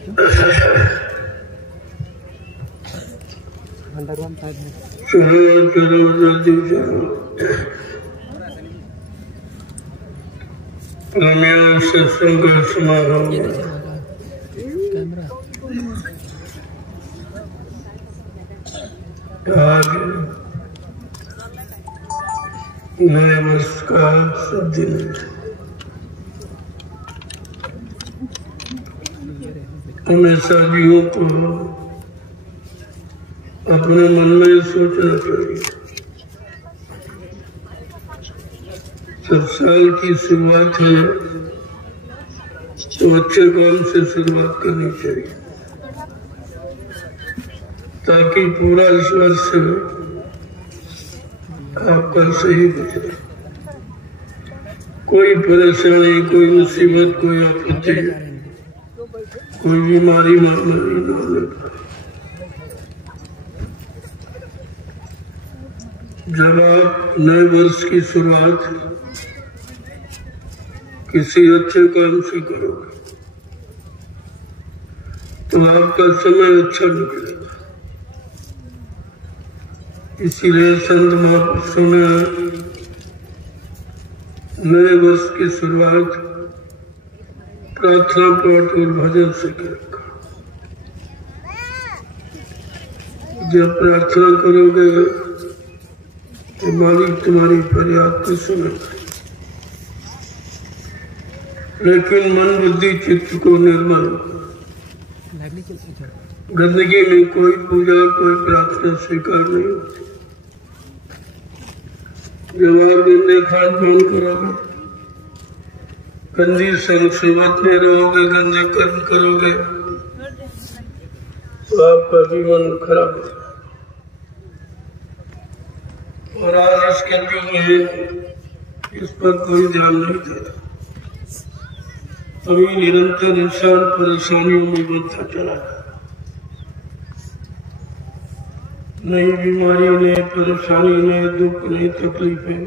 चलो जल्दी चलो। सत्संग का समारोह आज नए वर्ष का शुभ दिन है। हमेशा जीवों को अपने मन में सोचना चाहिए, जब साल की शुरुआत है तो अच्छे काम से शुरुआत करनी चाहिए, ताकि पूरा इस वर्ष आपका सही गुजरे। कोई परेशानी, कोई मुसीबत, कोई आपत्ति, कोई बीमारी महामारी न ले पाए। जब आप नए वर्ष की शुरुआत किसी अच्छे काम से करोगे तो आपका समय अच्छा निकलेगा। इसीलिए संत महापुरुषों ने नए वर्ष की शुरुआत प्रार्थना पाठ और भजन से करेगा। जब प्रार्थना करोगे तो मालिक तुम्हारी फरियाद को सुनेगा, लेकिन मन बुद्धि चित्त को निर्मल, गंदगी में कोई पूजा कोई प्रार्थना स्वीकार नहीं होती। जब आप गंदे खान पान करोगे, गंदी संग सेवत में रहोगे, गंदे कर्म करोगे तो आपका जीवन खराब होगा। और आज इस कलयुग में इस पर कोई ध्यान नहीं देता। अभी निरंतर इंसान परेशानियों में बनता चला है। नई बीमारी, नई परेशानी, नए दुख, नई तकलीफें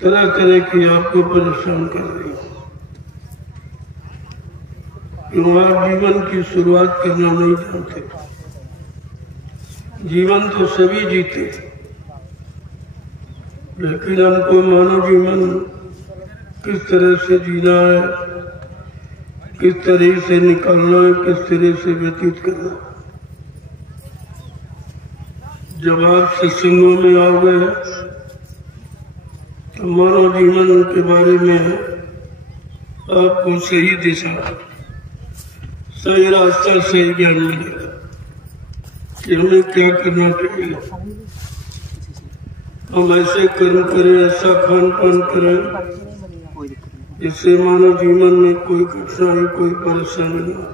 तरह तरह की आपको परेशान कर रही है। क्यों आप जीवन की शुरुआत करना नहीं जानते? जीवन तो सभी जीते, लेकिन हमको मानव जीवन किस तरह से जीना है, किस तरह से निकालना है, किस तरह से व्यतीत करना है। जब आप सत्संगों में आओगे तो मानव जीवन के बारे में आपको सही दिशा, सही रास्ता, सही ज्ञान मिलेगा कि हमें क्या करना चाहिए। हम ऐसे कर्म करें, ऐसा खान पान करें जिससे मानव जीवन में कोई कठिनाई, कोई परेशानी न हो।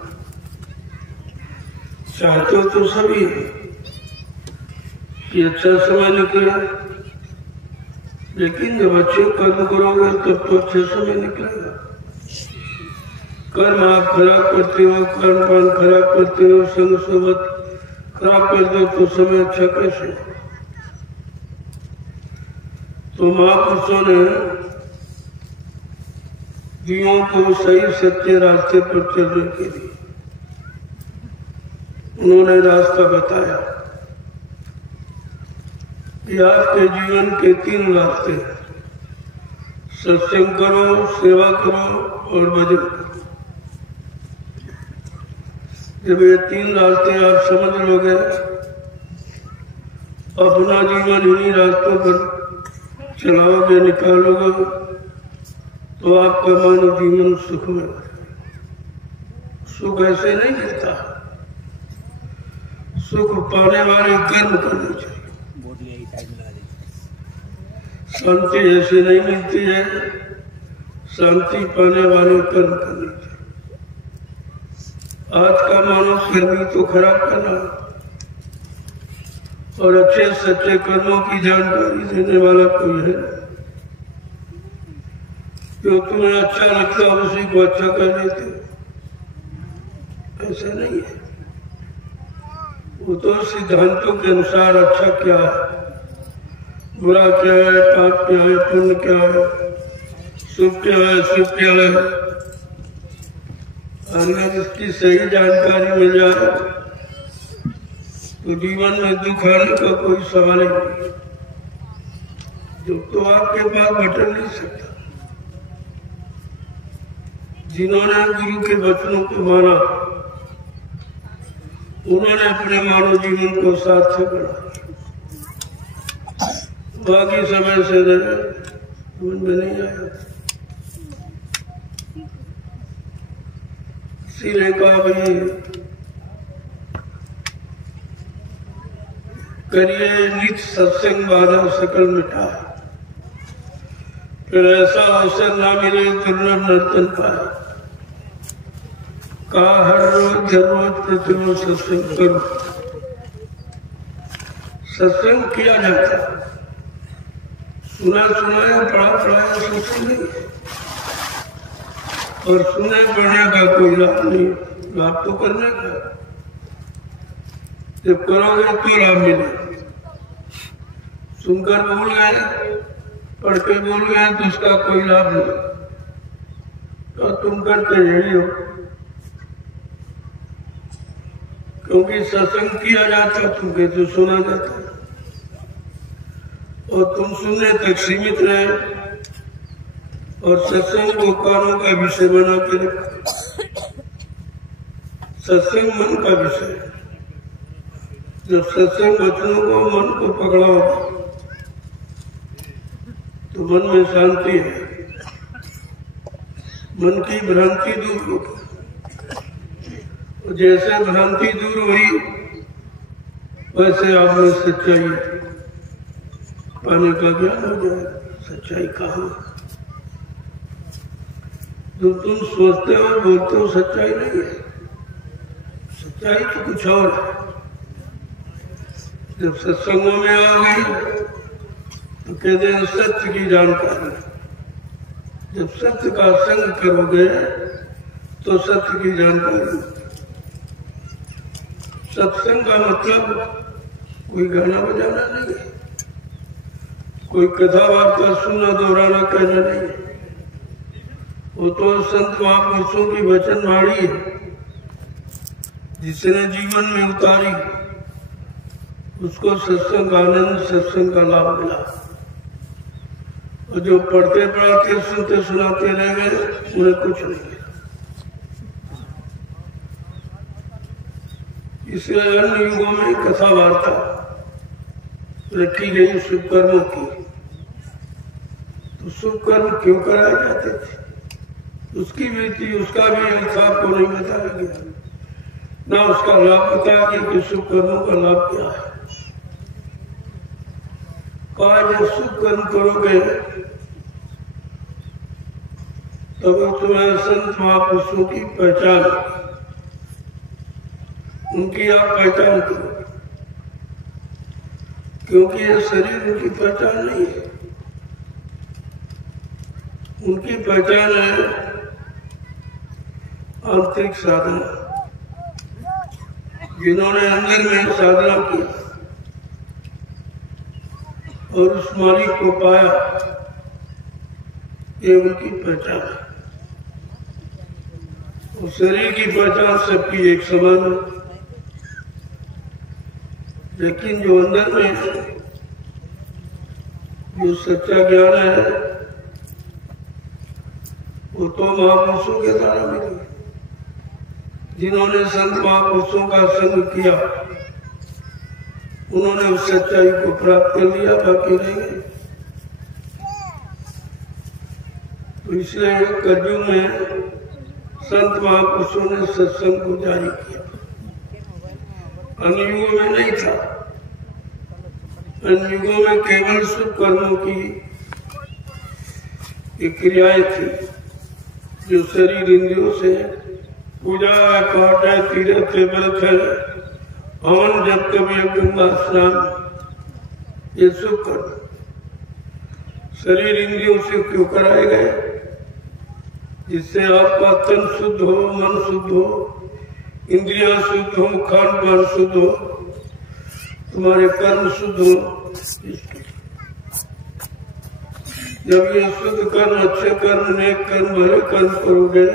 चाहते तो सभी कि अच्छा समय निकले, लेकिन जब अच्छे कर्म करोगे तब तो अच्छे समय निकलेगा। कर्म आप खराब करते हो, कर्म पान खराब करते हो, संग सोबत खराब कर दो तो समय अच्छा कैसे? तो महापुरुषों ने जीवों को सही सच्चे रास्ते पर चलने के लिए उन्होंने रास्ता बताया कि आपके जीवन के 3 रास्ते हैं। सत्संग करो, सेवा करो और भजन करो। जब ये 3 रास्ते आप समझ लोगे, अपना जीवन इन्हीं रास्तों पर चलाओगे, निकालोगे, तो आपका मानव जीवन सुख में। सुख ऐसे नहीं मिलता, सुख पाने वाले कर्म करने चाहिए। शांति ऐसे नहीं मिलती है, शांति पाने वाले कर्म करने चाहिए। आज का मानव कर्मी तो खराब करना और अच्छे सच्चे कर्मों की जानकारी देने वाला कोई है। जो तुम्हें अच्छा लगता है उसी को अच्छा कर देते, ऐसा नहीं है। वो तो सिद्धांतों के अनुसार अच्छा क्या है, बुरा क्या है, पाप क्या है, पुण्य क्या है, शुभ क्या है, शुभ क्या है, अगर इसकी सही जानकारी मिल जाए तो जीवन में दुख आने का कोई सवाल ही नहीं। दुख तो आपके पास बटन नहीं सकता। जिन्होंने गुरु के वचनों को माना उन्होंने अपने मानव जीवन को सार्थक बना। बाकी समय से समझ में नहीं आया। इसीलिए कहा भाई करिए नित सत्संग बाधा सकल मिटाए, फिर ऐसा अवसर ना मिले दुर्लभ नर्तन पाए। कहा हर रोज प्रतिरोज सत्संग करो। सत्संग किया जाता है, सुना सुनाया पढ़ा पढ़ाया सत्संग नहीं है। और सुनने पढ़ने का कोई लाभ नहीं, लाभ तो करने का। जब करोगे तो लाभ मिलेगा। सुनकर भूल गए, पढ़ के भूल गए तो उसका कोई लाभ नहीं। तो तुम करते यही हो, क्योंकि सत्संग किया जाता तुम कहते सुना जाता और तुम सुनने तक सीमित रहे और सत्संग को कानों का विषय बना के रखा। सत्संग मन का विषय। जब सत्संग वचनों को मन को पकड़ाओ तो मन में शांति है, मन की भ्रांति दूर होगी। जैसे भ्रांति दूर हुई वैसे आप में सच्चाई पाने का ज्ञान हो जाएगा। सच्चाई कहाँ? जो तुम सोचते हो बोलते हो सच्चाई नहीं है। सच्चाई तो कुछ और है। जब सत्संगों में आ गई तो कहते हैं सत्य की जानकारी। जब सत्य का संग करोगे तो सत्य की जानकारी। सत्संग का मतलब कोई गाना बजाना नहीं है, कोई कथा वार्ता सुनना दोहराना कहना नहीं है। वो तो संत महापुरुषों की वचन वाणी है, जिसने जीवन में उतारी उसको सत्संग आनंद सत्संग का लाभ मिला। और जो पढ़ते पढ़ाते सुनते सुनाते रह गए उन्हें कुछ नहीं मिला। इसलिए अन्य युगों में कथा वार्ता रखी गई शुभ कर्मों की। तो शुभ कर्म क्यों कराए जाते थे? उसकी वृत्ति उसका भी अर्थ आपको नहीं बताया गया, ना उसका लाभ बताया गया कि शुभ कर्मों का लाभ क्या है। कहा जब शुभ कर्म करोगे तब तुम्हें संत महापुरुषों की पहचान, उनकी आप पहचान करो, क्योंकि ये शरीर उनकी पहचान नहीं है। उनकी पहचान है आंतरिक साधना, जिन्होंने अंदर में साधना की और उस मालिक को पाया, ये उनकी पहचान है। और शरीर की पहचान सबकी एक समान है, लेकिन जो अंदर में जो सच्चा ज्ञान है वो तो महापुरुषों के द्वारा मिली, जिन्होंने संत महापुरुषों का संग किया उन्होंने उस सच्चाई को प्राप्त कर लिया, बाकी नहीं गए। तो इसलिए कलयुग में संत महापुरुषों ने सत्संग को जारी किया। अन्य युगों में नहीं था। अन्य युगों में केवल शुभ कर्मों की क्रियाएं थी, जो शरीर इंद्रियों से पूजा पाठ है, तीर्थ है, व्रत है, हवन जब कभी गंगा स्नान, ये शुभ कर्म शरीर इंद्रियों से क्यों कराए गए? जिससे आपका तन शुद्ध हो, मन शुद्ध हो, इंद्रियां शुद्ध हो, खान पान शुद्ध हो, तुम्हारे कर्म शुद्ध हो। जब ये शुद्ध कर्म, अच्छे कर्म, नेक कर्म, भले कर्म करोगे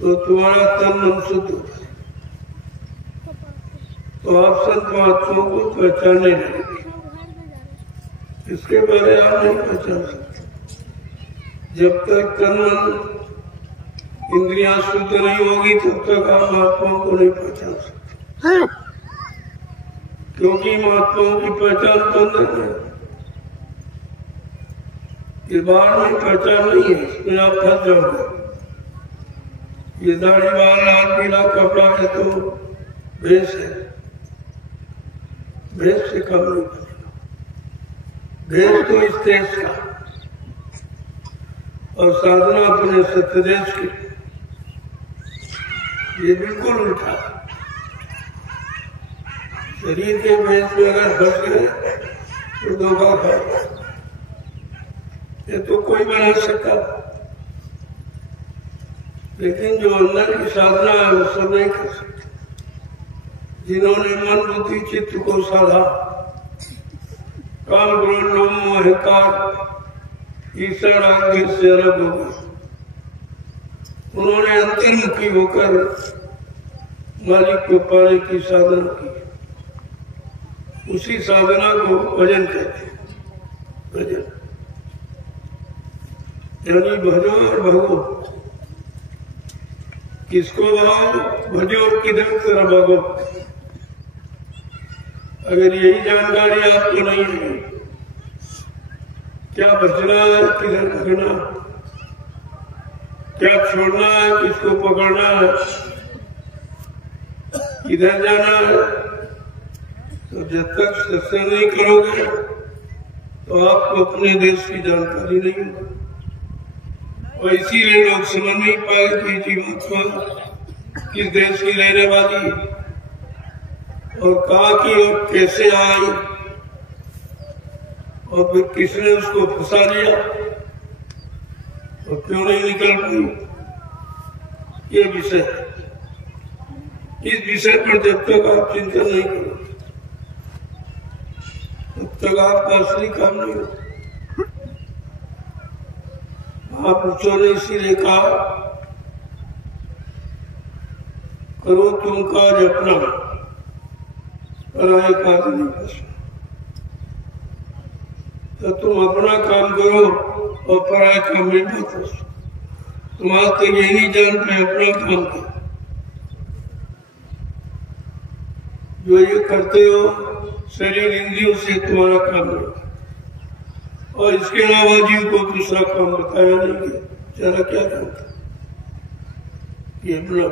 तो तुम्हारा तन मन शुद्ध होता है। तो आप संत महात्माओं को पहचाने लगेंगे। इसके पहले आप नहीं पहचान सकते। जब तक तन मन इंद्रियां शुद्ध नहीं होगी तब तक आप महात्माओं को नहीं पहचान सकते। क्योंकि महात्माओं की पहचान तो अंदर है, ये बाहर में पहचान नहीं है, इसमें आप फंस जाओगे। ये दाढ़ी वाला लाल पीला कपड़ा है तो भेष है, भेष से कम नहीं बनेगा। भेष तो इस देश का और साधना अपने सत्यदेश की, ये बिल्कुल उल्टा। शरीर के भेष में अगर फंस गए तो धोखा खाएगा। ये तो कोई बना सकता, लेकिन जो अंदर की साधना है वो सब नहीं कर सकते। जिन्होंने मन बुद्धि चित्त को साधा, काम क्रोध लोभ मोह अहंकार ईश्वर आदि से अलग हो गए, उन्होंने अंतर्मुखी होकर मालिक को पाने की साधना की। उसी साधना को भजन कहते हैं। भजन यानी भजो और भगो। किसको भगो? भजो और किधर तरह भगो। अगर यही जानकारी आपको नहीं है, क्या बचना है, किधर भगना, क्या छोड़ना है, किसको पकड़ना है, किधर जाना है, तो जब तक सत्संग नहीं करोगे तो आपको अपने देश की जानकारी नहीं होगी। और इसीलिए लोग समझ नहीं पाए कि जीवात्मा किस देश की रहने वाली और कहाँ की और कैसे आई और फिर किसने उसको फंसा लिया और क्यों नहीं निकल पाई। ये विषय, इस विषय पर जब तक आप चिंतन नहीं करोगे तब तक आपका असली काम नहीं होगा। महापुरुषों ने इसीलिए कहा, करो तुम काज अपना, पराये काज नहीं बसना। तो तुम अपना काम करो और पराये काम में मत बसो। तुम आज तक यही नहीं जानते अपना काम करो। जो ये करते हो शरीर इंद्रियों से तुम्हारा काम नहीं, और इसके अलावा जीव को दूसरा काम बताया नहीं गया। जरा क्या जानता, ये अपना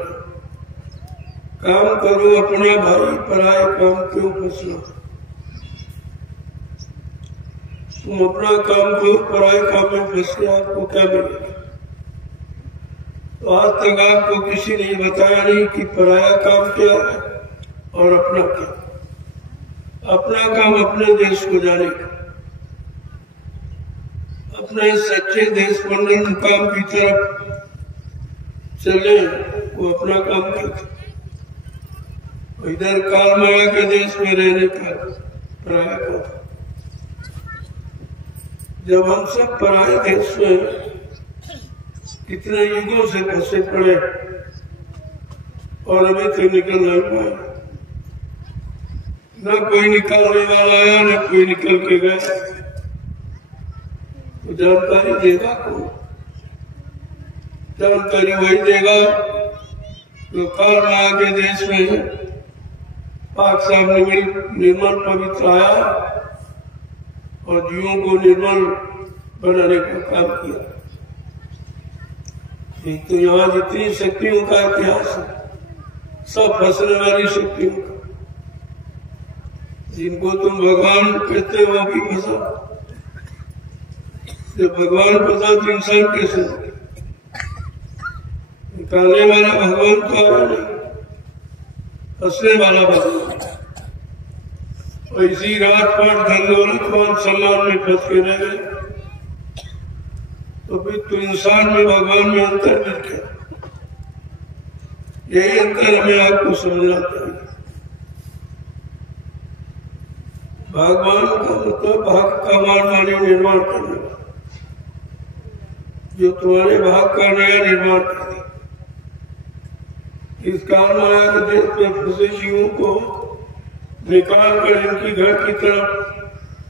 काम करो अपना भाई, पराये काम क्यों फंसना। तुम अपना काम करो, पराये काम में फंस के आपको क्या मिलेगा। तो आज तक आपको किसी ने बताया नहीं कि पराया काम क्या है और अपना क्या। अपना काम अपने देश को जाने का, अपने सच्चे देश मंडल मुकाम की तरफ चले, वो अपना काम करते। इधर काल माया के देश में रहने का पराया का। जब हम सब पराये देश में कितने युगों से फंसे पड़े और अभी तक निकल नहीं पाए, न कोई निकालने वाला आया न कोई निकल के गया। तो जानकारी देगा कौन? जानकारी वही देगा तो काल माया के देश में पाक साहब ने निर्मल पवित्र आया और जीवों को निर्मल बनाने का काम किया। एक तो यहाँ जितनी शक्तियों का इतिहास है सब फंसने वाली शक्तियों का। जिनको तुम भगवान कहते हो वो भी फंसा। जब भगवान फंसा तो इंसान कैसे निकालने वाला भगवान तो आया नहीं, फंसने वाला भगवान। और इसी राजपाट धन दौलत मान सम्मान में फंस के रह गए तो फिर तो इंसान में भगवान में अंतर मिल गया। यही अंतर हमें आपको समझना चाहिए। भगवान का मतलब भाग का मानी निर्माण करने वाला, जो तुम्हारे भाग का नया निर्माण कर दे। इस काल माया के देश में फंसे जीवों को निकाल कर इनकी घर की तरफ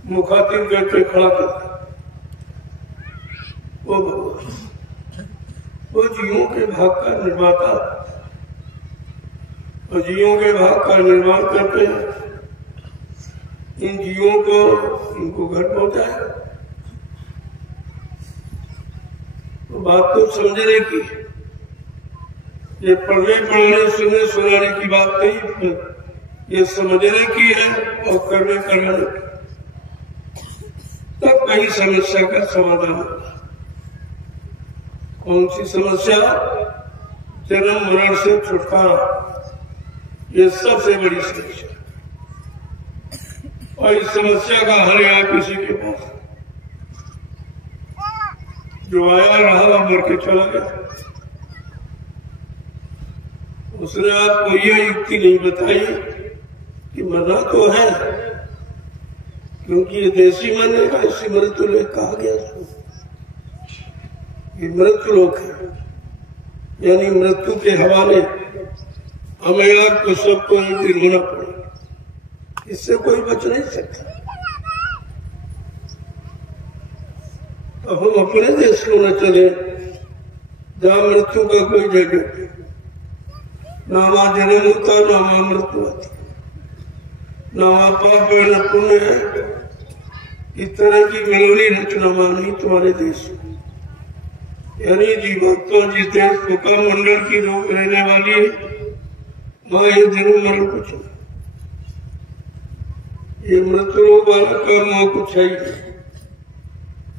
मुखातिब करके खड़ा करता। वो भगवान वो जीवों के भाग का निर्माता और जीवों के भाग का निर्माण करके इन जीवों को इनको घर पहुंचाए। तो बात तो समझने की, ये पढ़ने पढ़ाने सुनने सुनाने की बात नहीं, ये समझने की है और करने कराने की। तब कहीं समस्या का समाधान होगा। कौन सी समस्या? जन्म मरण से छुटकारा, ये सबसे बड़ी समस्या। और इस समस्या का हल यहाँ किसी के पास, जो आया रहा मर के चला गया, उसने आपको यह युक्ति नहीं बताई कि मरना तो है, क्योंकि ये देसी मानेगा, इसी मृत्यु लोक कहा गया। ये मृत्यु लोक है, यानी मृत्यु के हवाले हमें आपको सबको एक दिन होना पड़ेगा, इससे कोई बच नहीं सकता। तो हम अपने देश को न चले जहां मृत्यु का कोई जगह नहीं, ना वहां जन्म होता ना वहां मृत्यु होती, ना वहां पाप है न पुण्य है। इस तरह की मिलोनी रचना मानी तुम्हारे देश में, यानी जीवात्मा जिस देश का मंडल की लोग रहने वाली है, वहां ये जन्म मरण कुछ नहीं, ये मृत्यु रोग वाला काम वहां कुछ है ही नहीं।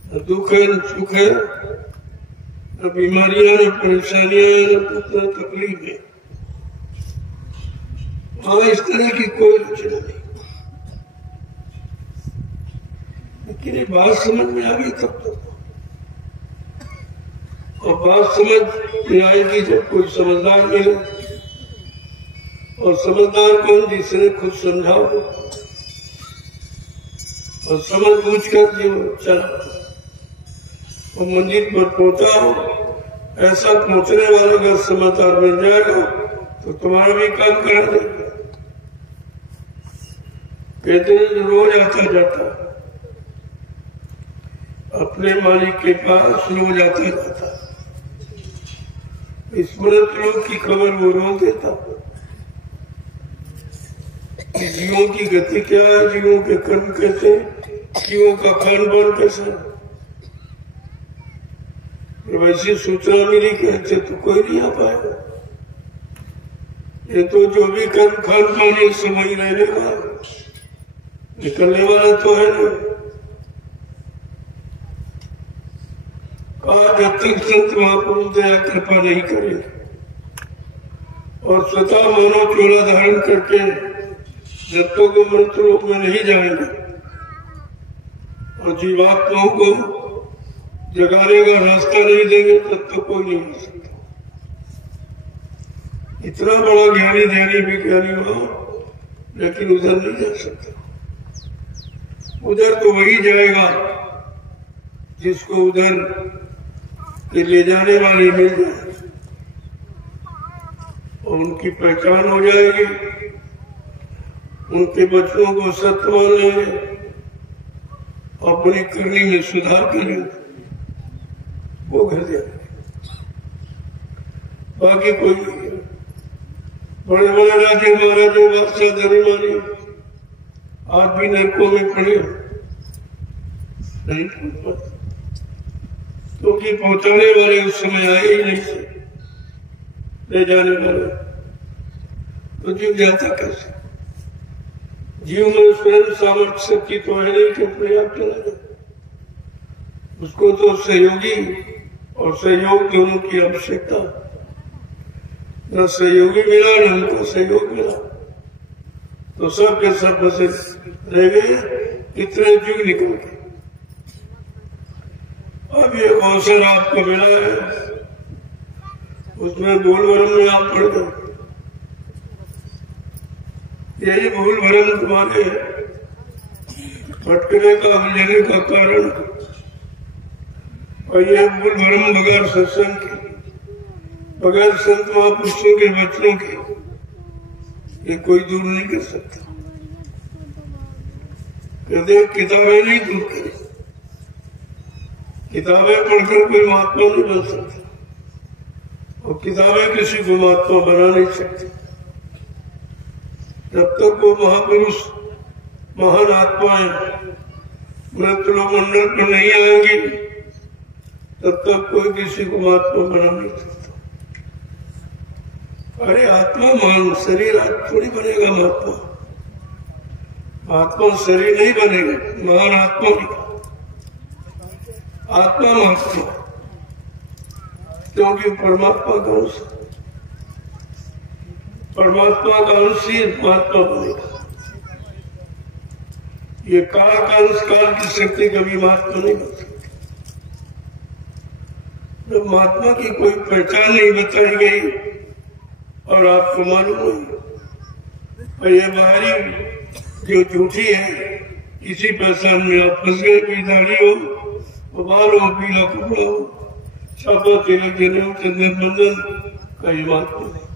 न दुख है न सुख है, न बीमारियां न परेशानियां न तकलीफ है, वहां इस तरह की कोई रचना नहीं। लेकिन ये बात समझ में आ गई तब तक, और बात समझ में आएगी जब कोई समझदार मिले, और समझदार कौन? जिसने खुद समझा हो और समझ बूझ कर जो चला और मंजिल पर पहुंचा हो। ऐसा पहुंचने वाला अगर समझदार बन जाएगा तो तुम्हारा भी काम करा देगा। कहते हैं रोज आता जाता अपने मालिक के पास, रोज आता जाता, इस मृत्यु लोक की खबर वो रोज देता। जीवों की गति क्या है, जीवों के कर्म कैसे, जीवों का खान पान कैसा। वैसी सूचना मिली कहते तो कोई नहीं आ पाएगा। ये तो जो भी कर्म खान पान ये समय रहने का, निकलने वाला तो है नहीं। कहा जब तक संत महापुरुष दया कृपा नहीं करेंगे और स्वतः मानव चोला धारण करके जब तक वो मृत्यु लोक में नहीं जाएंगे और जीवात्माओं को जगाने का रास्ता नहीं देंगे, तब तक कोई नहीं हो सकता। इतना बड़ा ज्ञानी ध्यानी विज्ञानी हो, लेकिन उधर नहीं जा सकता। उधर तो वही जाएगा जिसको उधर के ले जाने वाले मिल जाए और उनकी पहचान हो जाएगी, उनके बच्चों को सत्य मान लेंगे, अपनी करनी में सुधार करेंगे, वो घर जाएंगे। बाकी कोई नहीं। बड़े बड़े राजे महाराजे बादशाह धनी मानी आज भी नरकों में पड़े नहीं, क्योंकि पहुंचाने वाले उस समय आए ही नहीं थे, ले जाने वाले तो जीव जाता कैसे? जीव में स्वयं सामर्थ्य शक्ति तो है नहीं कि अपने आप चला जाए, उसको तो सहयोगी और सहयोग दोनों की आवश्यकता। न सहयोगी मिला न हमको सहयोग मिला, तो सब के सब बसे रह गए, इतने जीव निकल गए। अब ये अवसर आपको मिला है, उसमें भूल भरम में आप पड़ गए। यही भूल भरम तुम्हारे भटकने का उलझने का कारण, और यह भूल भरम बगैर सत्संग की बगैर संत महापुरुषों के वचनों के ये कोई दूर नहीं कर सकता। कहते किताबें नहीं दूर करें, किताबें पढ़कर कोई महात्मा नहीं बन सकता और किताबें किसी को महात्मा बना नहीं सकती। जब तक वो महापुरुष महान आत्माएं मृत्युलोक मंडल पर नहीं आएंगी तब तक कोई किसी को महात्मा बना नहीं सकता। अरे आत्मा मान शरीर थोड़ी बनेगा महात्मा, आत्मा शरीर नहीं बनेगा, महान आत्मा भी आत्मा महात्मा, क्योंकि परमात्मा का अंश, परमात्मा का अंश ही महात्मा बनेगा। ये काल का अंश, काल की शक्ति कभी महात्मा नहीं बन सकती। जब महात्मा की कोई पहचान नहीं बताई गई और आपको मालूम नहीं, और ये बाहरी जो झूठी है किसी पहचान में आप फंस गए, कोई दाढ़ी हो, बाल हो, पीला कपड़ा हो, छापा तिलक देने हो, चंदन बंदन का ये महात्मा नहीं,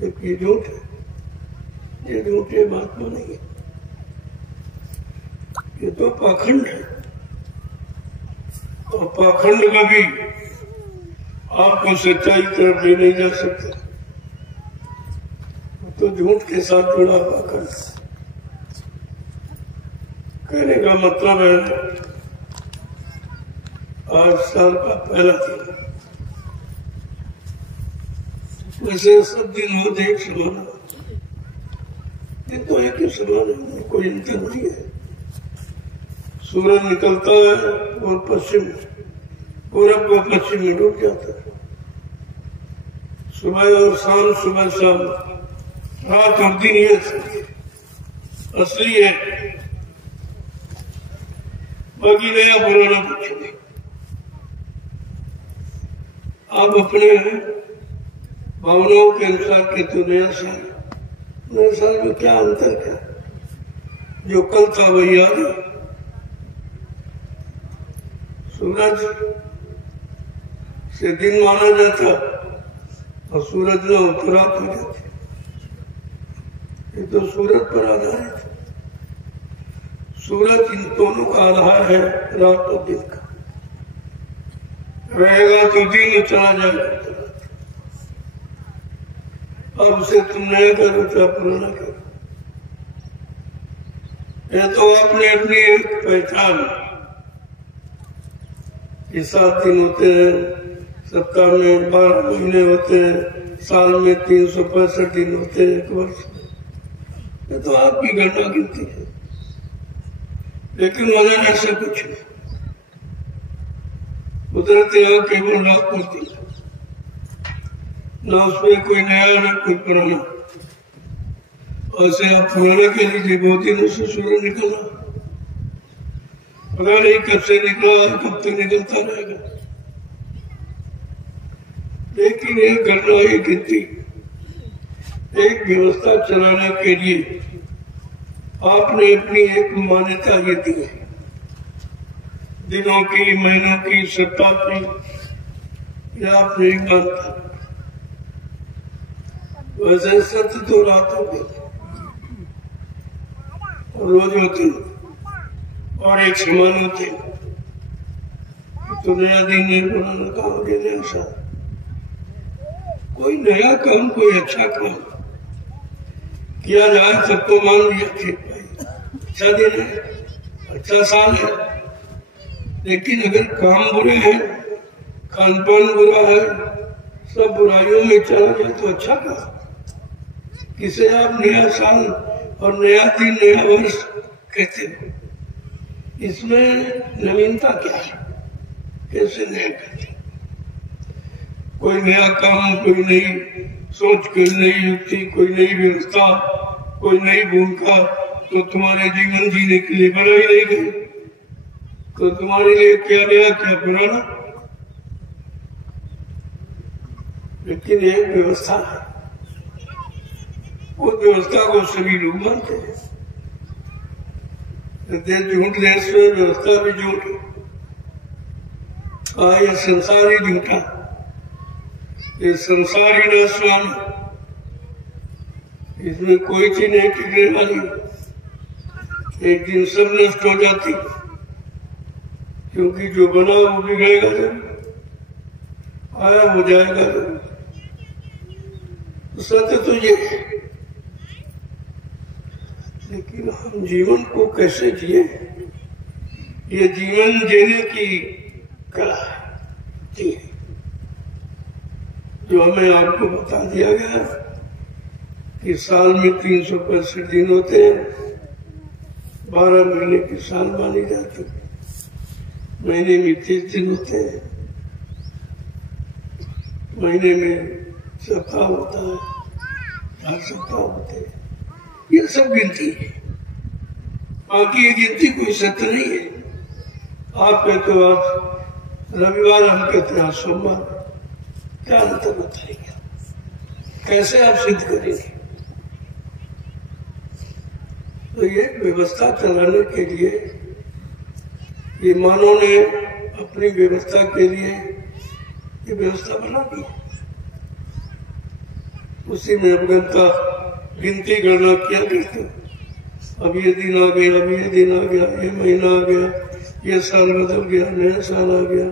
जबकि झूठ है, ये झूठे महात्मा नहीं है, ये तो पाखंड है। और पाखंड कभी आपको सच्चाई तरफ ले नहीं जा सकता, तो झूठ के साथ जुड़ा पाखंड। कहने का मतलब है आज साल का पहला दिन, वैसे सब दिन हो एक समान, दिन तो एक ही समान है, कोई अंतर नहीं है। सूरज निकलता है और पश्चिम पूरब को पश्चिम में डूब जाता है, सुबह और शाम, सुबह शाम, रात और दिन ये असली है, बाकी नया पुराना कुछ नहीं। आप अपने भावनाओं के अनुसार कहते हो नया साल, नया साल में क्या अंतर, क्या जो कल था वही आ गया। सूरज से दिन माना जाता और सूरज न हो तो रात हो जाती, ये तो सूरज पर आधारित है। सूरज इन दोनों का आधार है, रात और दिन का। रहेगा तो दिन चला जाएगा, अब उसे तुम नया करो चाहे पुराना करो। ये तो आपने अपनी एक पहचान, ये 7 दिन होते हैं, सप्ताह में 12 महीने होते हैं, साल में 365 दिन होते हैं, एक वर्ष में, ये तो आपकी गणना गिनती है। लेकिन वजह ऐसा कुछ नहीं, कुदरती है केवल रात होती है, ना उसमें कोई नया ना कोई पुराना। ऐसे आप पुराना कह लीजिए, बहुत दिनों से सूरज निकला, पता नहीं कब से निकला, कब तक निकलता रहेगा। लेकिन एक घटना, एक गिनती, एक व्यवस्था चलाने के लिए आपने अपनी एक मान्यता ये दी है, दिनों की, महीनों की, सप्ताह की, या आपने एक मानता। वैसे सत्य तो रातों के रोज होते और एक समान होते, तो नया दिन नहीं, पुराना काम के नया साल। कोई नया काम, कोई अच्छा काम किया जाए तब तो मान लिया ठीक भाई, अच्छा दिन है, अच्छा साल है। लेकिन अगर काम बुरे हैं, खान पान बुरा है, सब बुराइयों में चला जाए तो अच्छा काम। किसे आप नया साल और नया दिन, नया वर्ष कहते हैं, इसमें नवीनता क्या है, कैसे नया कहते? कोई नया काम, कोई नई सोच, कोई नई युक्ति, कोई नई व्यवस्था, कोई नई भूमिका तो तुम्हारे जीवन जीने के लिए बनाई नहीं गई, तो तुम्हारे लिए क्या नया क्या पुराना। लेकिन एक व्यवस्था है, उस व्यवस्था को सभी लोग मानते हैं। झूठ देश में व्यवस्था भी झूठ है, ये संसार ही झूठा। ये संसार ही नाशवान, इसमें कोई चीज नहीं टिकने वाली, एक दिन सब नष्ट हो जाती, क्योंकि जो बना वो बिगड़ेगा जब, आया हो जाएगा जब। सत्य तो ये है, लेकिन हम जीवन को कैसे जिए, ये जीवन जीने की कला है, जो हमें आपको बता दिया गया कि साल में 365 दिन होते हैं, 12 महीने की साल मानी जाती है, महीने में 30 दिन होते हैं, महीने में सप्ताह होता है, 4 सप्ताह होते हैं, ये सब गिनती है। बाकी ये गिनती कोई सत्य नहीं है। आप कहते हो आज रविवार, हम कहते हैं आज सोमवार, क्या अंतर बताएंगे, कैसे आप सिद्ध करेंगे? तो ये व्यवस्था चलाने के लिए ये मानव ने अपनी व्यवस्था के लिए ये व्यवस्था बना दी, उसी में अवगणता गिनती गणना किया करते, अब ये दिन आ गया, अब ये दिन आ गया, ये महीना आ गया, ये साल बदल गया, नया साल आ गया,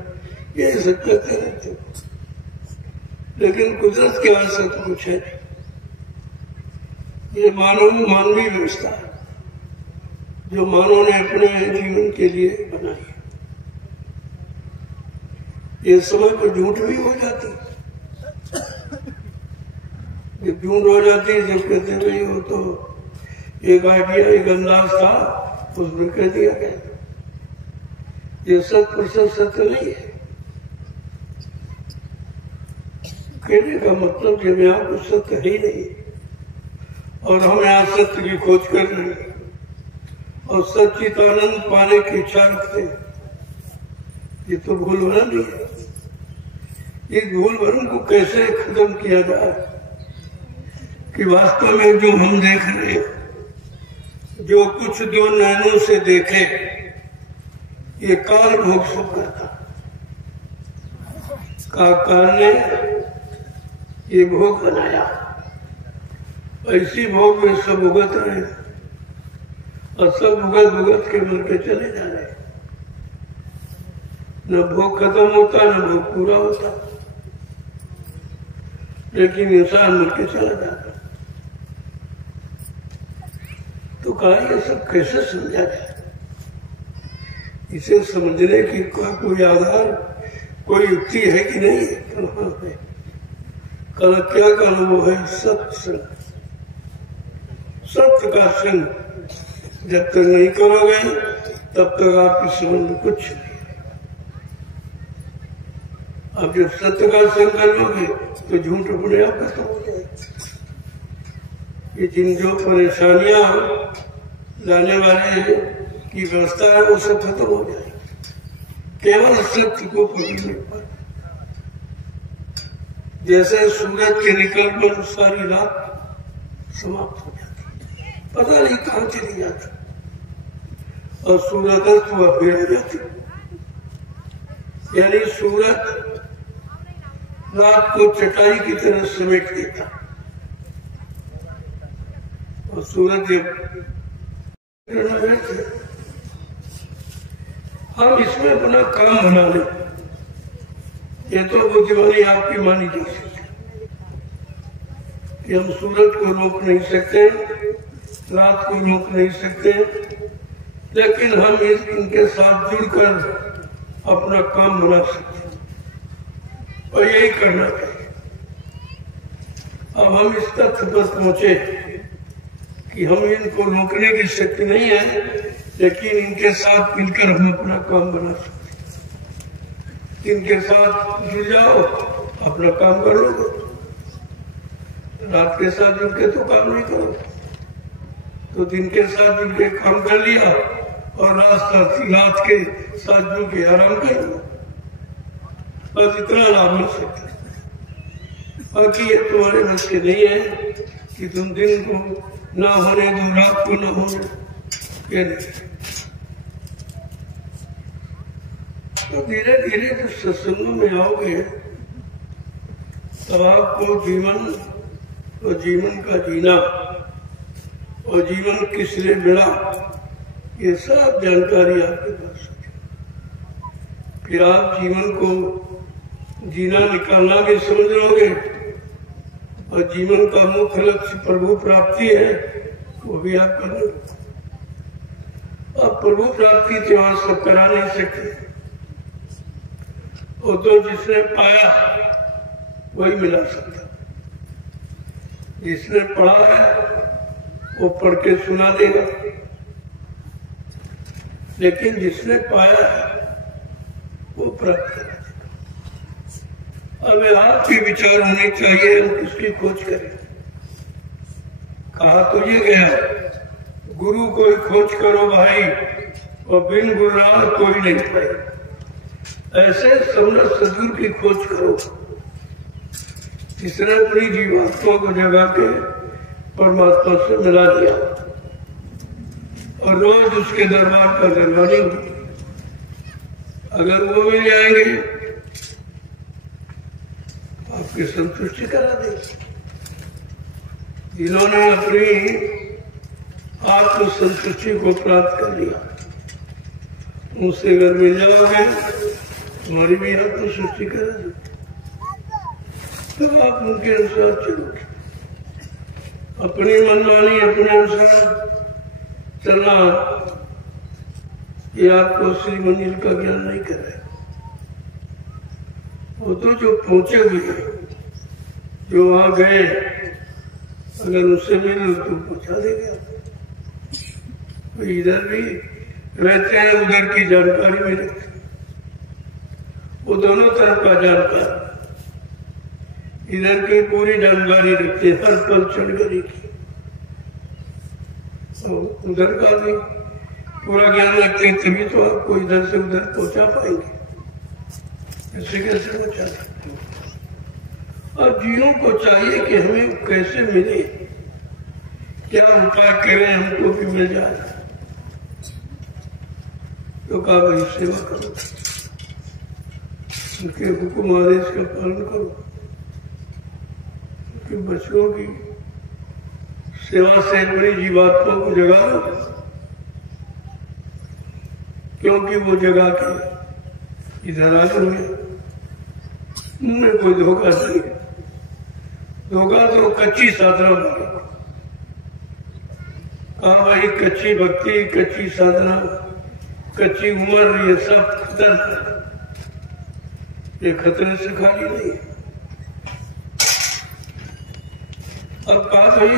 ये सब करते रहते। लेकिन कुदरत के यहाँ सब कुछ है, ये मानवीय व्यवस्था है जो मानव ने अपने जीवन के लिए बनाई है। ये समय पर झूठ भी हो जाती, जब झूठ हो जाती, जब कहते भाई वो तो एक आइडिया, एक अंदाज था, उसमें कह दिया गया, ये 100% सत्य नहीं है। कहने का मतलब जब यहाँ कुछ सत्य है ही नहीं, और हम यहाँ सत्य की खोज कर रहे हैं और सच्चिदानंद पाने की इच्छा रखते हैं, ये तो भूल भरम नहीं है। इस भूल भरम को कैसे खत्म किया जाए कि वास्तव में जो हम देख रहे हैं, जो कुछ दो नैनों से देखे, ये काल भोग सब करता, काल ने ये भोग बनाया, ऐसी भोग में सब भुगत रहे और सब भुगत भुगत के मर के चले जा रहे, न भोग खत्म होता न भोग पूरा होता, लेकिन इंसान मर के चला जाता। तो कहा ये सब कैसे समझा जाए? इसे समझने की कोई आधार, कोई युक्ति है कि नहीं है? कहाँ है? कल क्या का अनुभव है? सत्संग, सत्य का संग जब तक नहीं करोगे तब तक आपके जीवन में कुछ नहीं। अब जब सत्य का संग कर लोगे तो झूठ अपने आप खत्म हो जाएगा। ये जिन जो परेशानियां लाने वाले की व्यवस्था है वो सब खत्म हो जाएगी केवल सत्य को पकड़ने पर। जैसे सूरज के निकल पर सारी रात समाप्त हो जाती, पता नहीं कहां चली जाती, और सूरज अस्त हुआ फिर आ जाती। यानी सूरज रात को चटाई की तरह समेट देता, और सूरज जब हम इसमें अपना काम बना लें, ये तो बुद्धिमानी आपकी मानी जा सकती कि हम सूरज को रोक नहीं सकते, रात को रोक नहीं सकते, लेकिन हम इनके साथ जुड़कर अपना काम बना सकते हैं और यही करना चाहिए। अब हम इस तथ्य पर पहुंचे कि हम इनको रोकने की शक्ति नहीं है, लेकिन इनके साथ मिलकर हम अपना काम बना सकते हैं। इनके साथ जुड़ जाओ, अपना काम करोगे। रात के साथ जुड़ के तो काम नहीं करोगे, तो दिन के साथ जुड़ के काम कर लिया और रात के साथ जुड़ के आराम कर लिया, बस इतना लाभ मिल सकता है। बाकी ये तुम्हारे बस के नहीं है कि तुम दिन को ना होने दो, रात को ना होने, ये नहीं। तो धीरे धीरे जब सत्संगों में आओगे अब आपको जीवन और जीवन का जीना और जीवन किस लिए मिला, ये सब जानकारी आपके पास है। फिर आप जीवन को जीना निकालना भी समझ लोगे और जीवन का मुख्य लक्ष्य प्रभु प्राप्ति है, वो भी आप कर लो। अब प्रभु प्राप्ति त्योहार सब करा नहीं सकते, वो तो जिसने पाया वही मिला सकता। जिसने पढ़ा है वो पढ़ के सुना देगा, लेकिन जिसने पाया है वो प्राप्त करा देगा। अब आपके विचार होने चाहिए, हम किसकी खोज करें। कहा तो ये गया, गुरु कोई खोज करो भाई, और बिन गुरुनाम कोई नहीं पाए। ऐसे समझ सदगुरु की खोज करो जिसने अपनी जीवात्मा को जगा के परमात्मा से मिला दिया, और रोज उसके दरबार का दरबारी हो। अगर वो मिल जाएंगे आपकी संतुष्टि करा देंगे। जिन्होंने अपनी आत्म संतुष्टि को प्राप्त कर लिया, उनसे अगर मिल जाओगे तुम्हारी भी आत्म सृष्टि करा देंगे, तो आप उनके अनुसार चलोगे। अपनी मनमानी अपने अनुसार चलना ये आपको श्री मंदिर का ज्ञान नहीं करे। वो तो जो पहुंचे हुए हैं, जो वहां गए, अगर उससे मिले तो पहुंचा देंगे। तो इधर भी रहते हैं, उधर की जानकारी भी रखते हैं। वो दोनों तरफ का जानकार, इधर की पूरी जानकारी रखते हैं, हर पल चढ़गरी की, और उधर का भी पूरा ज्ञान रखते हैं। तभी तो आपको इधर से उधर पहुंचा पाएंगे। ऐसे कैसे पहुंचा सकते हो। और जीवों को चाहिए कि हमें कैसे मिले, क्या उपाय करें हमको भी मिल जाए। तो कहा भाई सेवा करो, उनके हुक्म आदेश का पालन करो, उनके बच्चों की सेवा से अपनी जीवात्मा को जगा लो, क्योंकि वो जगा के इधर आ गए। उनमें कोई धोखा नहीं, धोखा तो कच्ची साधना में। कहा भाई कच्ची भक्ति, कच्ची साधना, कच्ची उम्र, ये सब खतर, ये खतरे से खाली नहीं। अब कहा भाई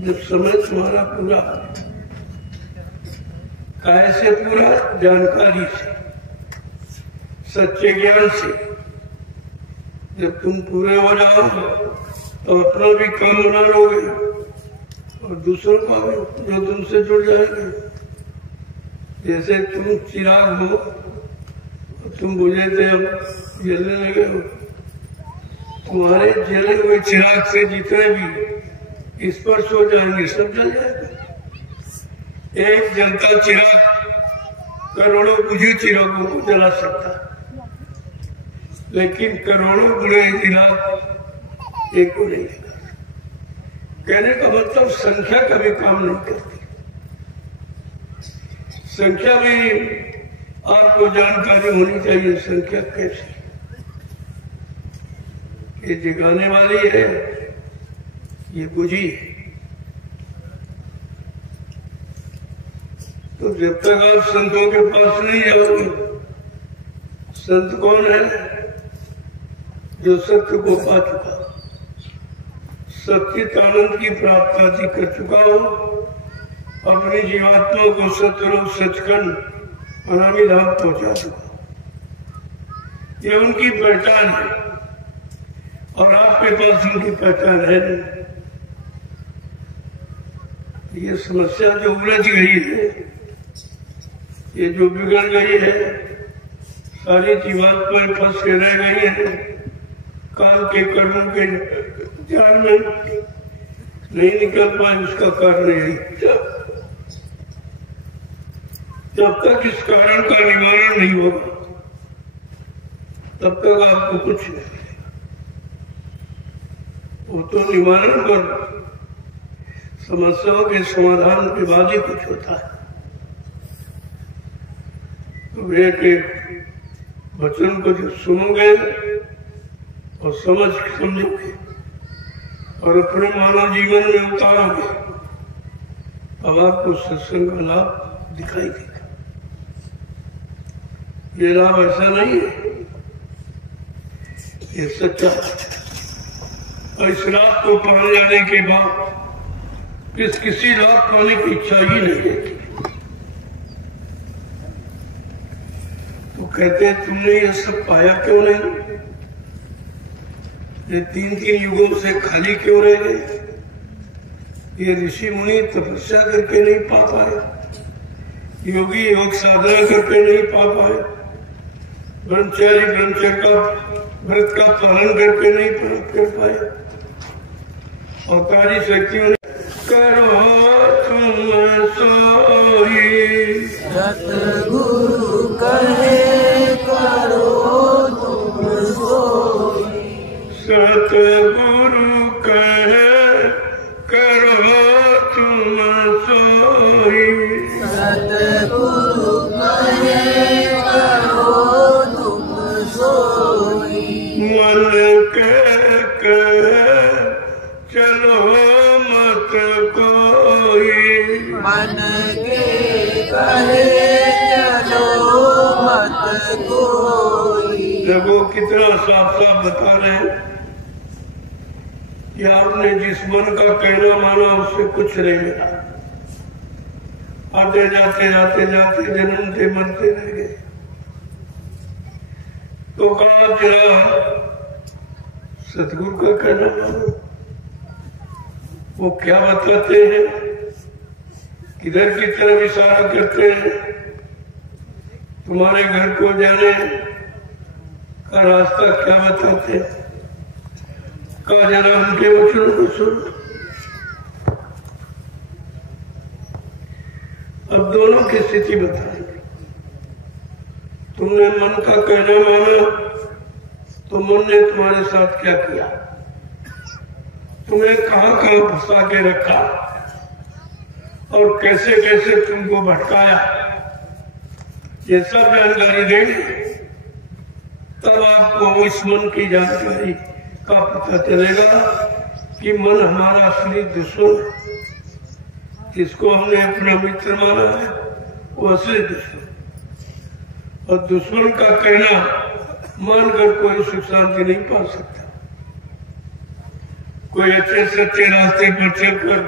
जब समय तुम्हारा पूरा, काय से पूरा, जानकारी से, सच्चे ज्ञान से, जब तुम पूरे हो जाओ तो अपना भी काम बना लोगे और दूसरों का भी, जो तुमसे जुड़ जाएंगे। जैसे तुम चिराग हो, तुम बुझे थे, अब जलने लगे हो, तुम्हारे जले हुए चिराग से जितने भी स्पर्श हो जाएंगे सब जल जाएगा। एक जलता चिराग करोड़ों बुझे चिरागों को जला सकता है, लेकिन करोड़ों बुढ़े चिराग एक को नहीं जला। कहने का मतलब संख्या कभी काम नहीं करती। संख्या में आपको जानकारी होनी चाहिए, संख्या कैसी ये जगाने वाली है, ये बुझी। तो जब तक आप संतों के पास नहीं जाओगे, संत कौन है? जो सत्य को पा चुका, सत्य आनंद की प्राप्ति कर चुका हो, अपनी जीवात्मा को सतरूप सचखंड अनामी धाम पहुंचा चुका। ये उनकी पहचान है, और आपके पास उनकी पहचान है नहीं। ये समस्या जो उलझ गई है, ये जो बिगड़ गई है, सारी जीवात्माएं फंस के रह गई है, काल के कर्मों के जाल में नहीं निकल पाए। उसका कारण है जब तक इस कारण का निवारण नहीं होगा, तब तक आपको कुछ नहीं। वो तो निवारण कर, समस्याओं के समाधान के बाद ही कुछ होता है। तो वे के वचन को जब सुनोगे और समझोगे और अपने मानव जीवन में उतारोगे, अब आपको सत्संग का लाभ दिखाई देगा। ये लाभ ऐसा नहीं है, ये सच्चा है। और इस लाभ को पा जाने के बाद किसी लाभ पाने की इच्छा ही नहीं रहती। तो कहते हैं तुमने ये सब पाया क्यों नहीं? ये 3-3 युगों से खाली क्यों रह गए? ये ऋषि मुनि तपस्या करके नहीं पा पाए, योगी योग साधना करके नहीं पा पाए, ब्रह्मचारी ब्रह्मचर्य का व्रत का पालन करके नहीं प्राप्त कर पाए। अवतारी शक्तियों ने करो तुम सोई, सतगुरु कहे करो तुम सोई, सतगुरु कहे करो तुम सोई, सतगुरु कहे करो तुम सोई, मन के चलो मत कोई, मन के कहे चलो मत कोई। देखो कितना साफ साफ बता रहे हैं कि आपने जिस मन का कहना माना उससे कुछ नहीं मिला। आते जाते जाते जाते जन्मते मरते रह गए। तो कहा जरा सतगुरु का कहना मानो। वो क्या बताते हैं, किधर की तरफ इशारा करते हैं? तुम्हारे घर को जाने का रास्ता क्या बताते हैं? कहा जरा उनके वचनों को सुनो। अब दोनों की स्थिति बताएंगे। तुमने मन का कहना माना तो मन ने तुम्हारे साथ क्या किया, तुम्हें कहां कहां फंसा के रखा और कैसे कैसे तुमको भटकाया, ये सब जानकारी देंगे। तब आपको इस मन की जानकारी का पता चलेगा कि मन हमारा असली दुश्मन है। जिसको हमने अपना मित्र माना है वो असली दुश्मन, और दुश्मन का कहना मानकर कोई सुख शांति नहीं पा सकता। कोई अच्छे सच्चे रास्ते पर चलकर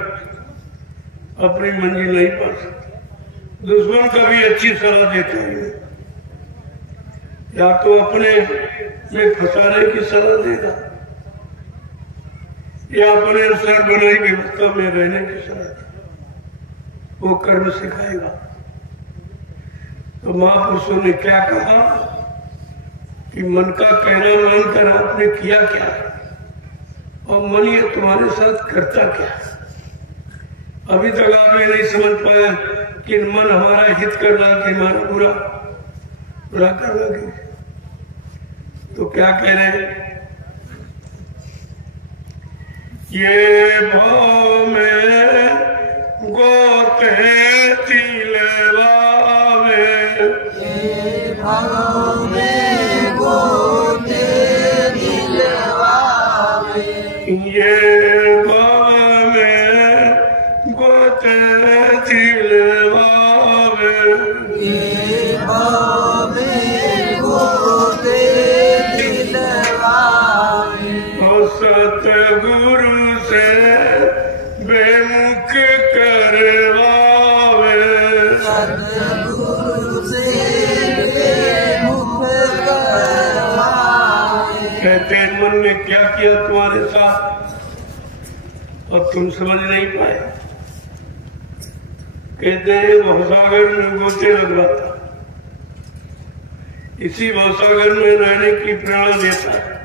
अपनी मंजिल नहीं पा सकता। दुश्मन कभी अच्छी सलाह देता है, या तो अपने में फंसाने की सलाह देगा या अपने अनुसार बनाई व्यवस्था में रहने की सलाह देगा। वो कर्म सिखाएगा। तो महापुरुषों ने क्या कहा कि मन का कहना मानकर आपने किया क्या, और मन ये तुम्हारे साथ करता क्या है? अभी तक आप ये नहीं समझ पाए कि मन हमारा हित कर रहा कि हमारा बुरा कर रहा। तो क्या कह रहे हैं? ये भाव में गोते तिलवावे, ये भाव में गोते दिलवावे, ये भाव में गोते तिलवावे, ये भाव में गोते दिलवावे, और सतगुरु से बेमुख करवावे, सतगुरु से बेमुख करवावे। कहते मन ने क्या किया तुम्हारे साथ और तुम समझ नहीं पाए। कहते हैं भवसागर में गोते लगवाता, इसी भवसागर में रहने की प्रेरणा देता है।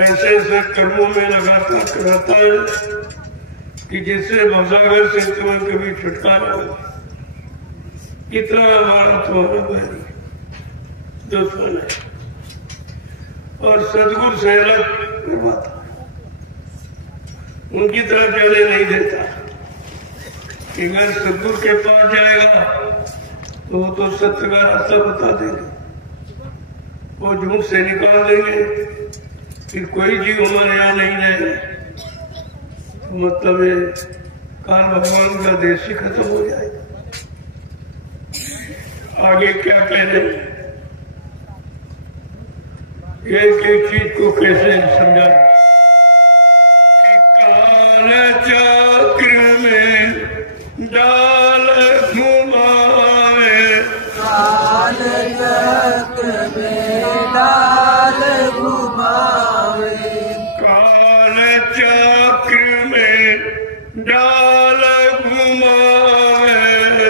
ऐसे ऐसे कर्मों में लगाता रहता है कि जिससे भवसागर से तुम्हें कभी छुटकारा हो। कितना हमारा तुम्हारा भाई दुश्मन है, और सदगुरु से अलग करवाता। उनकी तरफ जाने नहीं देता। अगर सदगुरु के पास जाएगा तो सत्य का रास्ता बता देंगे, वो झूठ से निकाल देंगे, फिर कोई जीव हमारे यहाँ नहीं रहे, तो मतलब है काल भगवान का देश ही खत्म हो जाएगा। आगे क्या कह रहे हैं, एक एक चीज को कैसे समझाएं। काल चक्र में डाल घुमावे, काल चक्र में डाल घुमावे, काल चक्र में डाल घुमावे,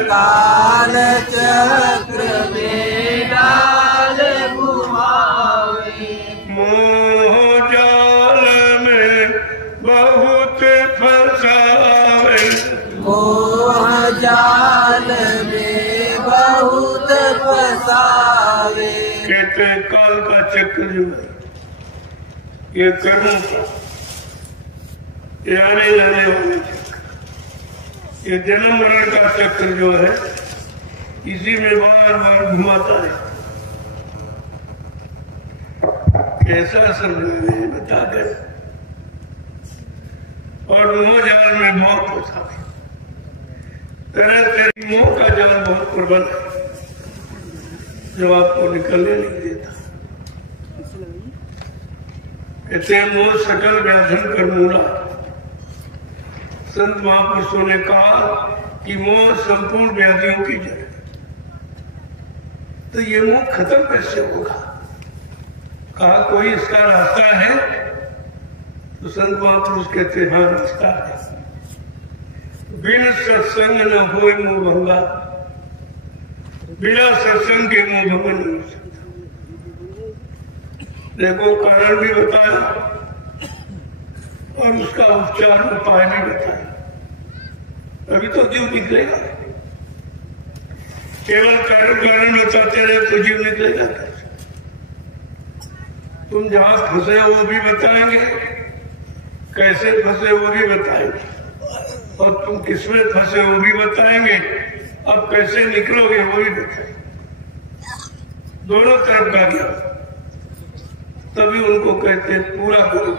काल चक्र में डाल घुमावे, मोह जाल में बहुत फंसावे, मोह जाल में बहुत फंसावे। कहते हैं काल का चक्र जो है ये कर्मों का, ये आने जाने वाले चक्र, ये जन्म मरण का चक्र जो है इसी में बार बार घुमाता है। कैसा समझे बता गए, और मोह जाल में बहुत फंसा है। तरह तरह मोह का जाल बहुत प्रबल है जो आपको निकलने नहीं देता। कहते हैं मोह सकल व्याधन कर मूला। संत महापुरुषों ने कहा कि मोह संपूर्ण व्याधियों की जड़ है। तो ये मोह खत्म कैसे होगा? कहा कोई इसका रास्ता है? तो संत महापुरुष कहते हैं हाँ रास्ता है। बिन सत्संग न होए मोह भंगा, बिना सत्संग के मोह भंग नहीं हो सकता। देखो कारण भी बताया और उसका उपचार उपाय भी बताया। अभी तो जीव निकलेगा, केवल कारण बताते रहे तो जीव निकलेगा कैसे? तुम जहां फंसे हो वो भी बताएंगे, कैसे फंसे वो भी बताएंगे, और तुम किसमें फंसे वो भी बताएंगे, अब कैसे निकलोगे वो भी बताएंगे। दोनों तरफ का ज्ञान, तभी उनको कहते हैं पूरा गुरु।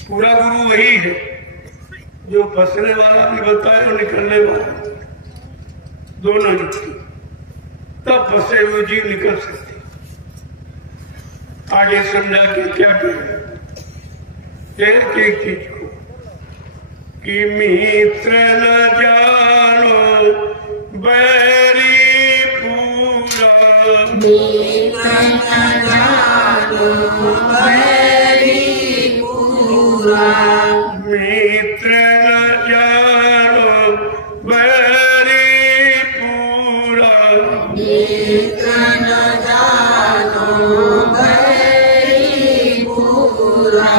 पूरा गुरु वही है जो फंसने वाला भी बताए और निकलने वाला, दोनों युक्ति, तब फंसे हुए जीव निकल सकते। आगे समझा के क्या करें एक एक चीज को, कि मित्र न जानो बैरी पूरा, मित्र न जानो बैरी पूरा, मित्र न जानो बैरी पूरा, मित्र न जानो बैरी पूरा,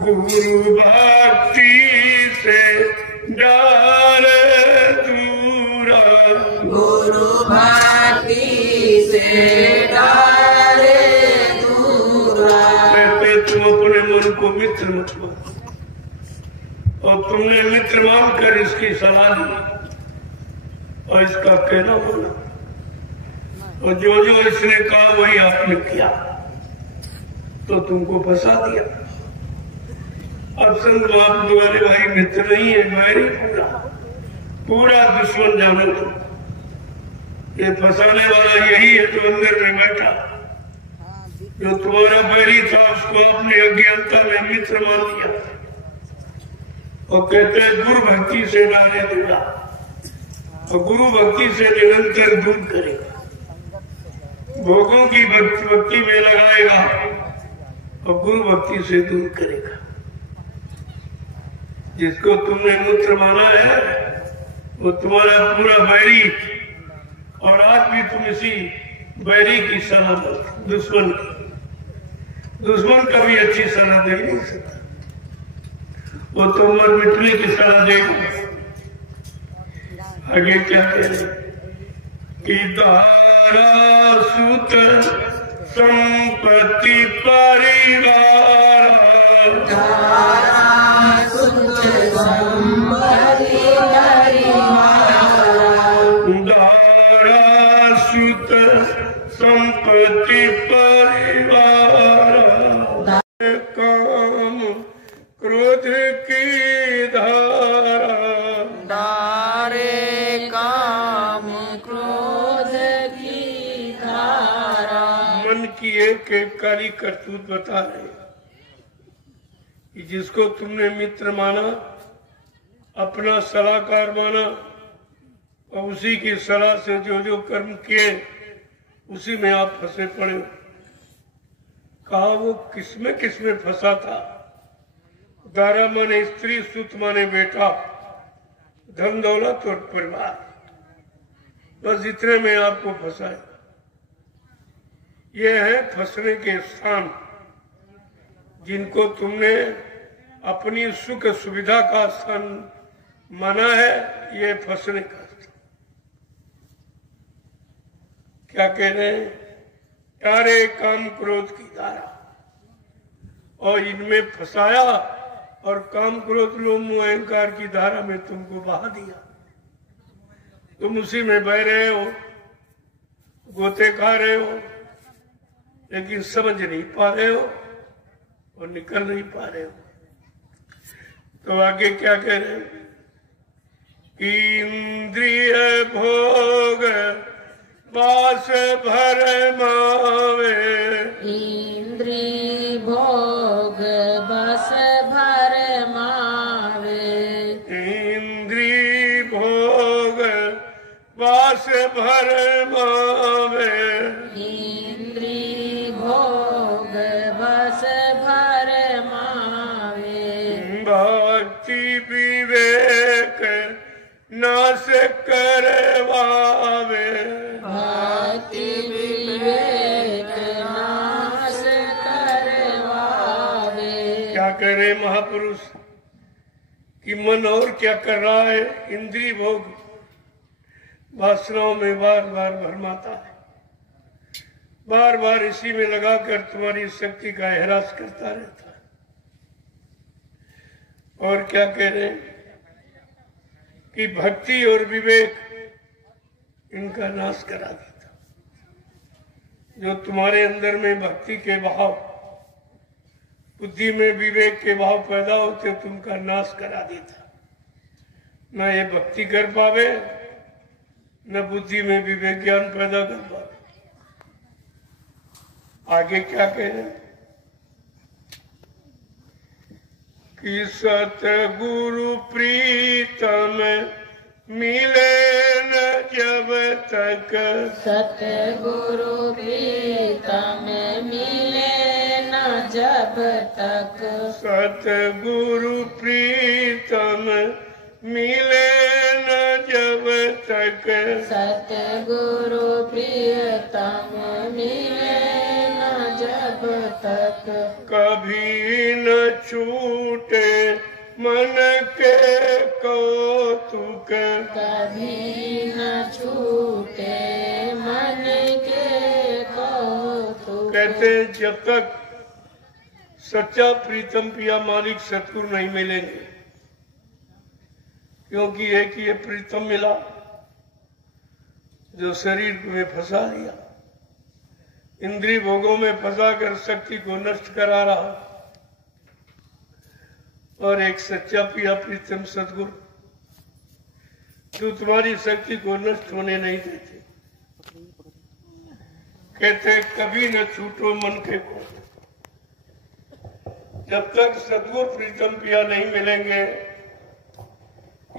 गुरु भक्ति से डाले दूरा, गुरु भक्ति से डाले दूरा। कहते तुम अपने मन को मित्र मत मानो, और तुमने मित्र मानकर इसकी सलाह दी और इसका कहना माना, और जो जो इसने कहा वही आपने किया, तो तुमको फंसा दिया। अब संत बाप तुम्हारे भाई मित्र नहीं है, बैरी पूरा, पूरा दुश्मन जानो तुम। ये फंसाने वाला यही है जो अंदर में बैठा, जो तुम्हारा बैरी था उसको अपनी अज्ञानता में मित्र मान लिया, और कहते हैं गुरु भक्ति से डाले दूरा, और गुरु भक्ति से निरंतर दूर करेगा, भोगों की भक्ति में लगाएगा और गुरु भक्ति से दूर करेगा। जिसको तुमने मित्र माना है वो तुम्हारा पूरा बैरी, और आज भी तुम इसी बैरी की सलाह दो। दुश्मन कभी अच्छी सलाह दे नहीं सकता, वो तो मर मिटने की सलाह देगा। आगे क्या कह रहे कि दारा सुत संपत्ति परिवार, दारा क्रोध की धारा, धारे काम क्रोध की धारा। मन की एक एक काली करतूत बता रहे कि जिसको तुमने मित्र माना, अपना सलाहकार माना, और उसी की सलाह से जो जो कर्म किए उसी में आप फंसे पड़े हो। कहा वो किसमें फंसा था? दारा माने स्त्री, सुत माने बेटा, धन दौलत और परिवार, बस इतने में आपको फंसा है। ये है फंसने के स्थान, जिनको तुमने अपनी सुख सुविधा का स्थान माना है, ये फंसने का। क्या कह रहे हैं? प्यारे काम क्रोध की धारा, और इनमें फंसाया और काम क्रोध लोभ मोह अहंकार की धारा में तुमको बहा दिया। तुम उसी में बह रहे हो, गोते खा रहे हो, लेकिन समझ नहीं पा रहे हो और निकल नहीं पा रहे हो। तो आगे क्या कह रहे हैं? इंद्रिय भोग बास भर मावे, इंद्रिय भोग बस भर मावे, इंद्रिय भोग बास भर मावे, इंद्रिय भोग बस भर मावे। भक्ति विवेक नाश करवावे, भक्ति विवेक नाश करवावे। क्या करे महापुरुष कि मन और क्या कर रहा है? इंद्रिय भोग वासनाओं में बार बार भरमाता है, बार बार इसी में लगाकर तुम्हारी शक्ति का एहसास करता रहता है। और क्या कह रहे हैं कि भक्ति और विवेक इनका नाश करा देता। जो तुम्हारे अंदर में भक्ति के भाव, बुद्धि में विवेक के भाव पैदा होते, तुमका नाश करा देता। न ये भक्ति कर पावे, न बुद्धि में विवेक ज्ञान पैदा कर पावे। आगे क्या कह रहे हैं कि सतगुरु प्रीतम मिले न जब तक, सतगुरु प्रीतम मिले न जब तक, सतगुरु प्रीतम मिले न जब तक, सतगुरु प्रीतम मिले न जब तक, कभी न छूटे मन के कौतुक, कभी न छूटे मन के कौतुक। कहते हैं जब तक सच्चा प्रीतम पिया मालिक सतगुरु नहीं मिलेंगे, क्योंकि एक ये प्रीतम मिला जो शरीर में फंसा दिया, इंद्रिय भोगों में फंसा कर शक्ति को नष्ट करा रहा, और एक सच्चा पिया प्रीतम सतगुरु जो तुम्हारी शक्ति को नष्ट होने नहीं देते। कहते कभी न छूटो मन के को, जब तक सतगुरु प्रीतम पिया नहीं मिलेंगे,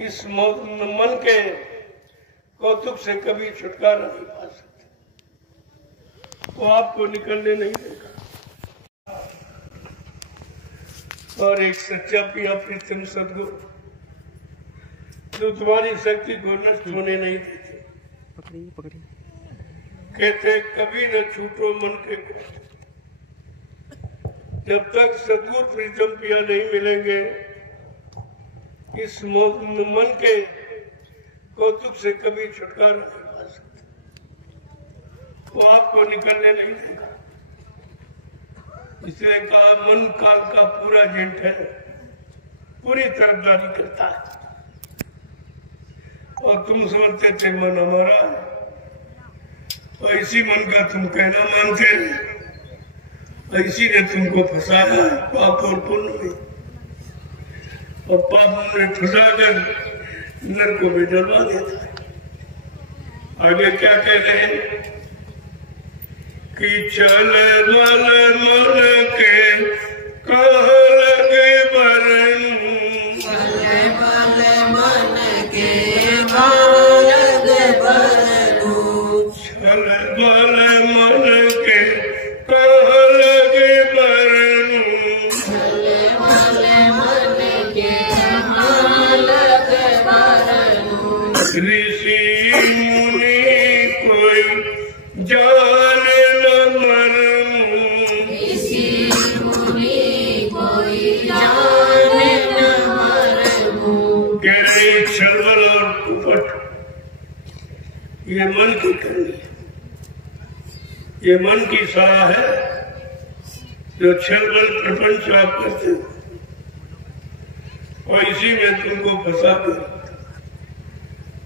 इस मन के कौतुक से कभी छुटकारा नहीं पा सकते, वो आपको निकलने नहीं देगा। और एक सच्चा पिया प्रीतम सतगुरु जो तुम्हारी शक्ति को नष्ट होने नहीं देते। कहते कभी न छूटो मन के को, जब तक सतगुरु प्रीतम पिया नहीं मिलेंगे, इस मन के कौतुक से कभी छुटकारा नहीं पा सकते, वो आपको निकलने नहीं देगा। इसलिए कहा मन काल का पूरा एजेंट है, पूरी तरफदारी करता है। और तुम समझते थे मन हमारा है, और इसी मन का तुम कहना मानते, और इसी ने तुमको फंसाया पाप और पुण्य में। और पाप में फंसाकर नरकों में डलवा देता है। आगे क्या कह रहे हैं कि चल बल मन के कहाँ लगे बरन, चल बल मन के कहाँ लगे बरन, चल बल मन के कहाँ लगे बरन, चल बल मन के कहाँ लगे बरन, ऋषि मुनि कोई जान न मरन, ऋषि मुनि कोई जान न मरन। कह रहे छलबल और कुपट ये मन की करनी है, ये मन की सलाह है जो छलबल प्रपंच आप करते हो और इसी में तुमको फंसा कर।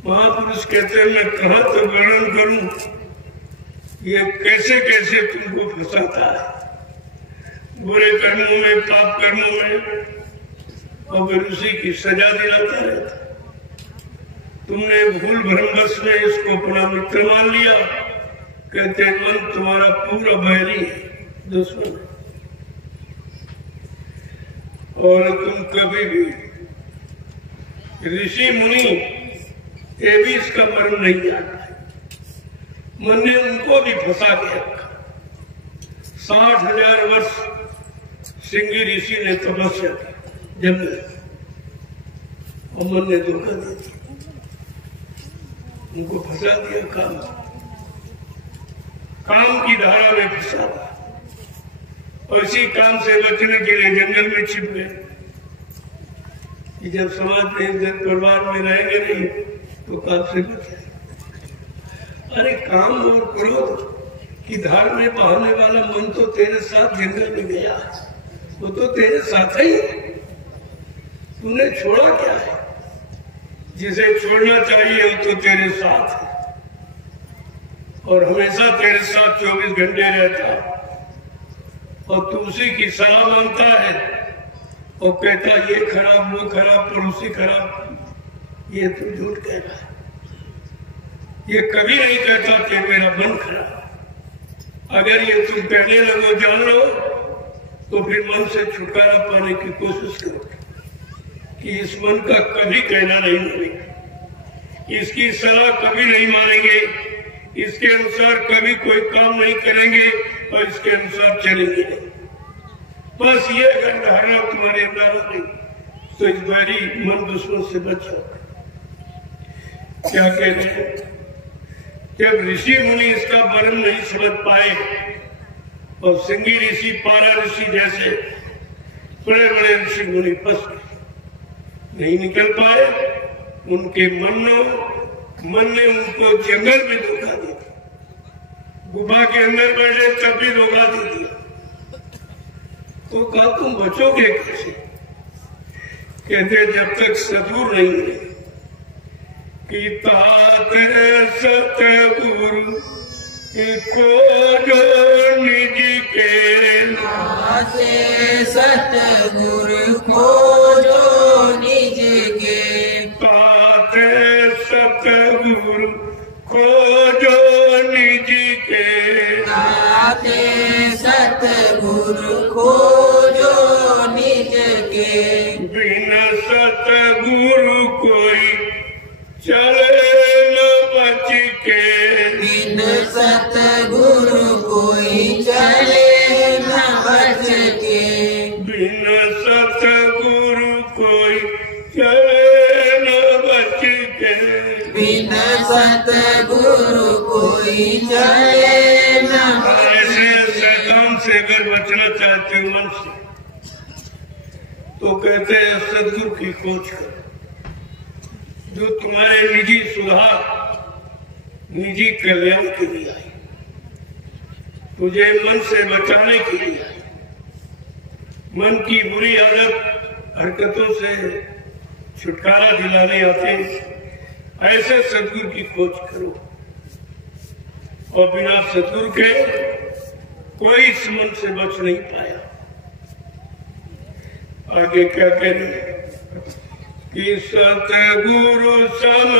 महापुरुष कहते हैं मैं कहाँ तो वर्णन करूं, ये कैसे कैसे तुमको फंसाता है बुरे कर्मों में, पाप कर्मों में, और फिर उसी की सजा दिलाता रहता। तुमने भूल भ्रमवश में इसको अपना मित्र मान लिया। कहते मन तुम्हारा पूरा बैरी है, दुश्मन है, और तुम कभी भी ऋषि मुनि ये भी इसका मर्म नहीं जानता है। मन ने उनको भी फंसा के रखा। 60,000 वर्ष सिंगी ऋषि ने तपस्या की जंगल, और मन ने धोखा दे दिया, उनको फंसा दिया। काम की धारा में फंसा दिया, और इसी काम से बचने के लिए जंगल में छिप गए कि जब समाज में इज्जत परिवार में रहेंगे नहीं तो काम से बचे। अरे काम और क्रोध की धार में बहाने वाला मन तो तेरे साथ जंगल में गया, वो तो तेरे साथ ही है। तूने छोड़ा क्या है? जिसे छोड़ना चाहिए वो तो तेरे साथ है, और हमेशा तेरे साथ 24 घंटे रहता, और तू उसी की सलाह मानता है और कहता ये खराब वो खराब पड़ोसी खराब। ये तू झूठ कह रहा है। ये कभी नहीं कहता कि मेरा मन खराब। अगर ये तुम कहने लगो जान लो तो फिर मन से छुटकारा पाने की कोशिश करो कि इस मन का कभी कहना नहीं मानेंगे, इसकी सलाह कभी नहीं मानेंगे, इसके अनुसार कभी कोई काम नहीं करेंगे और इसके अनुसार चलेंगे नहीं। बस ये अगर धारणा तुम्हारे अंदर आ गई तो इस बारी मन दुश्मन से बचो। क्या कहते हैं, जब ऋषि मुनि इसका वर्णन नहीं समझ पाए और सिंगी ऋषि, पारा ऋषि जैसे बड़े बड़े ऋषि मुनि फंस गए, नहीं निकल पाए, उनके मन ने उनको जंगल में धोखा दिया, गुफा के अंदर बैठे तब भी धोखा दे दिया। तो कहा तुम बचोगे कैसे? कहते जब तक सदगुरु नहीं मिले कि तात सतगुरु को जो निज के, ताते सतगुरु को जो निज के, ताते सतगुरु को जो निज के, ताते सतगुरु को जो निज के, बिन सतगुरु कोई चले न बच के, बिन सतगुरु कोई चले न बच के, बिन सतगुरु कोई चले न बच के, बिन सतगुरु कोई चले न बच के। ऐसे शैतान से अगर बचना चाहते हो मन से तो कहते हैं सदगुरु की खोज करो, जो तुम्हारे निजी सुधार, निजी कल्याण के लिए आई, तुझे मन से बचाने के लिए आई, मन की बुरी आदत हरकतों से छुटकारा दिलाने आते, ऐसे सदगुरु की खोज करो। और बिना सदगुरु के कोई इस मन से बच नहीं पाया। आगे क्या कह रही है? कि सतगुरु सम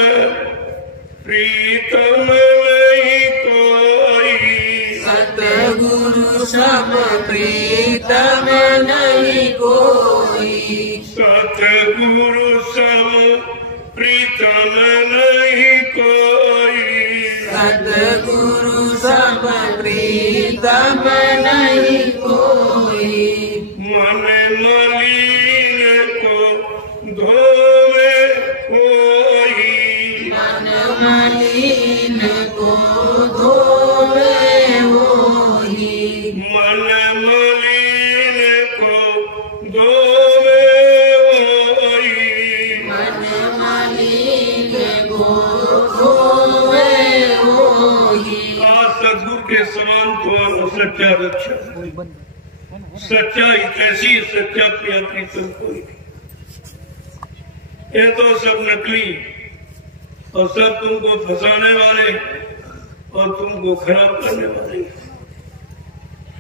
प्रीतम नहीं कोई, सतगुरु सम प्रीतम नहीं कोई, सतगुरु सम प्रीतम नहीं कोई, सतगुरु सम प्रीतम नहीं कोई, मन मलिन को धोवे कोई, मन मलिन को धोवे होई, मन मलिन को धोवे होई, मन मलिन को धोवे होई। सदगुरु के समान तुम्हारा सच्चा रक्षा, सच्चाई कैसी सच्चा प्रिया प्रीतम कोई नहीं। ये तो सब नकली और सब तुमको फंसाने वाले और तुमको खराब करने वाले।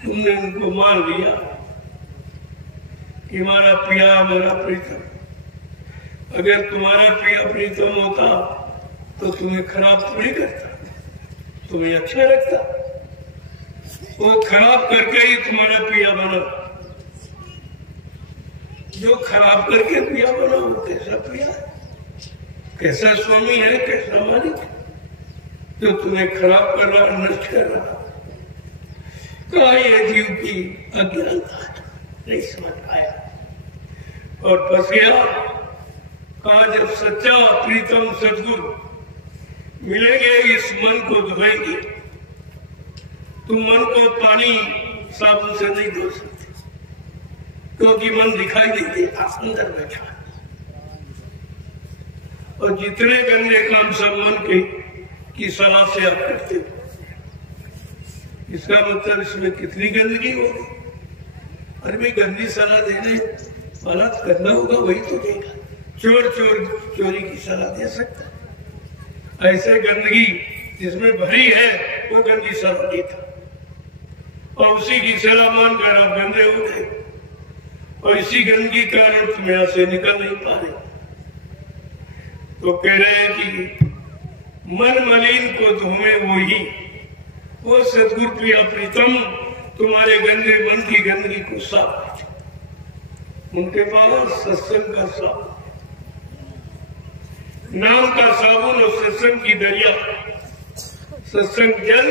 तुमने उनको मान लिया कि हमारा प्रिया हमारा प्रीतम। अगर तुम्हारा प्रिया प्रीतम होता तो तुम्हें खराब थोड़ी करता, तुम्हें अच्छा रखता। वो खराब करके ही तुम्हारा प्रिया बना। जो खराब करके प्रिया बना वो कैसा प्रिया है, कैसा स्वामी है, कैसा मालिक है जो तुम्हें खराब कर रहा, नष्ट कर रहा। कहा ये जीव की अज्ञानता नहीं समझ आया और फंस गया। कहा जब सच्चा प्रीतम सदगुरु मिलेंगे इस मन को धोएंगे। तुम मन को पानी साबुन से नहीं धो सकते क्योंकि मन दिखाई नहीं देता, अंदर बैठा। और जितने गंदे काम सब मन की सलाह से आप करते हो, इसका मतलब इसमें कितनी गंदगी होगी। अरे भाई गंदी सलाह देने वाला करना होगा वही तो देगा। चोर चोरी की सलाह दे सकता है। ऐसे गंदगी जिसमें भरी है वो गंदी सलाह देता और उसी की सलाह मानकर आप गंदे हो गए और इसी गंदगी कारण तुम यहां से निकल नहीं पा रहे। तो कह रहे हैं कि मन मलिन को धोवे वो सदगुरु प्रिया प्रीतम तुम्हारे गंदे मन की गंदगी को साफ करते। उनके पास सत्संग का साबुन, नाम का साबुन और सत्संग की दरिया, सत्संग जल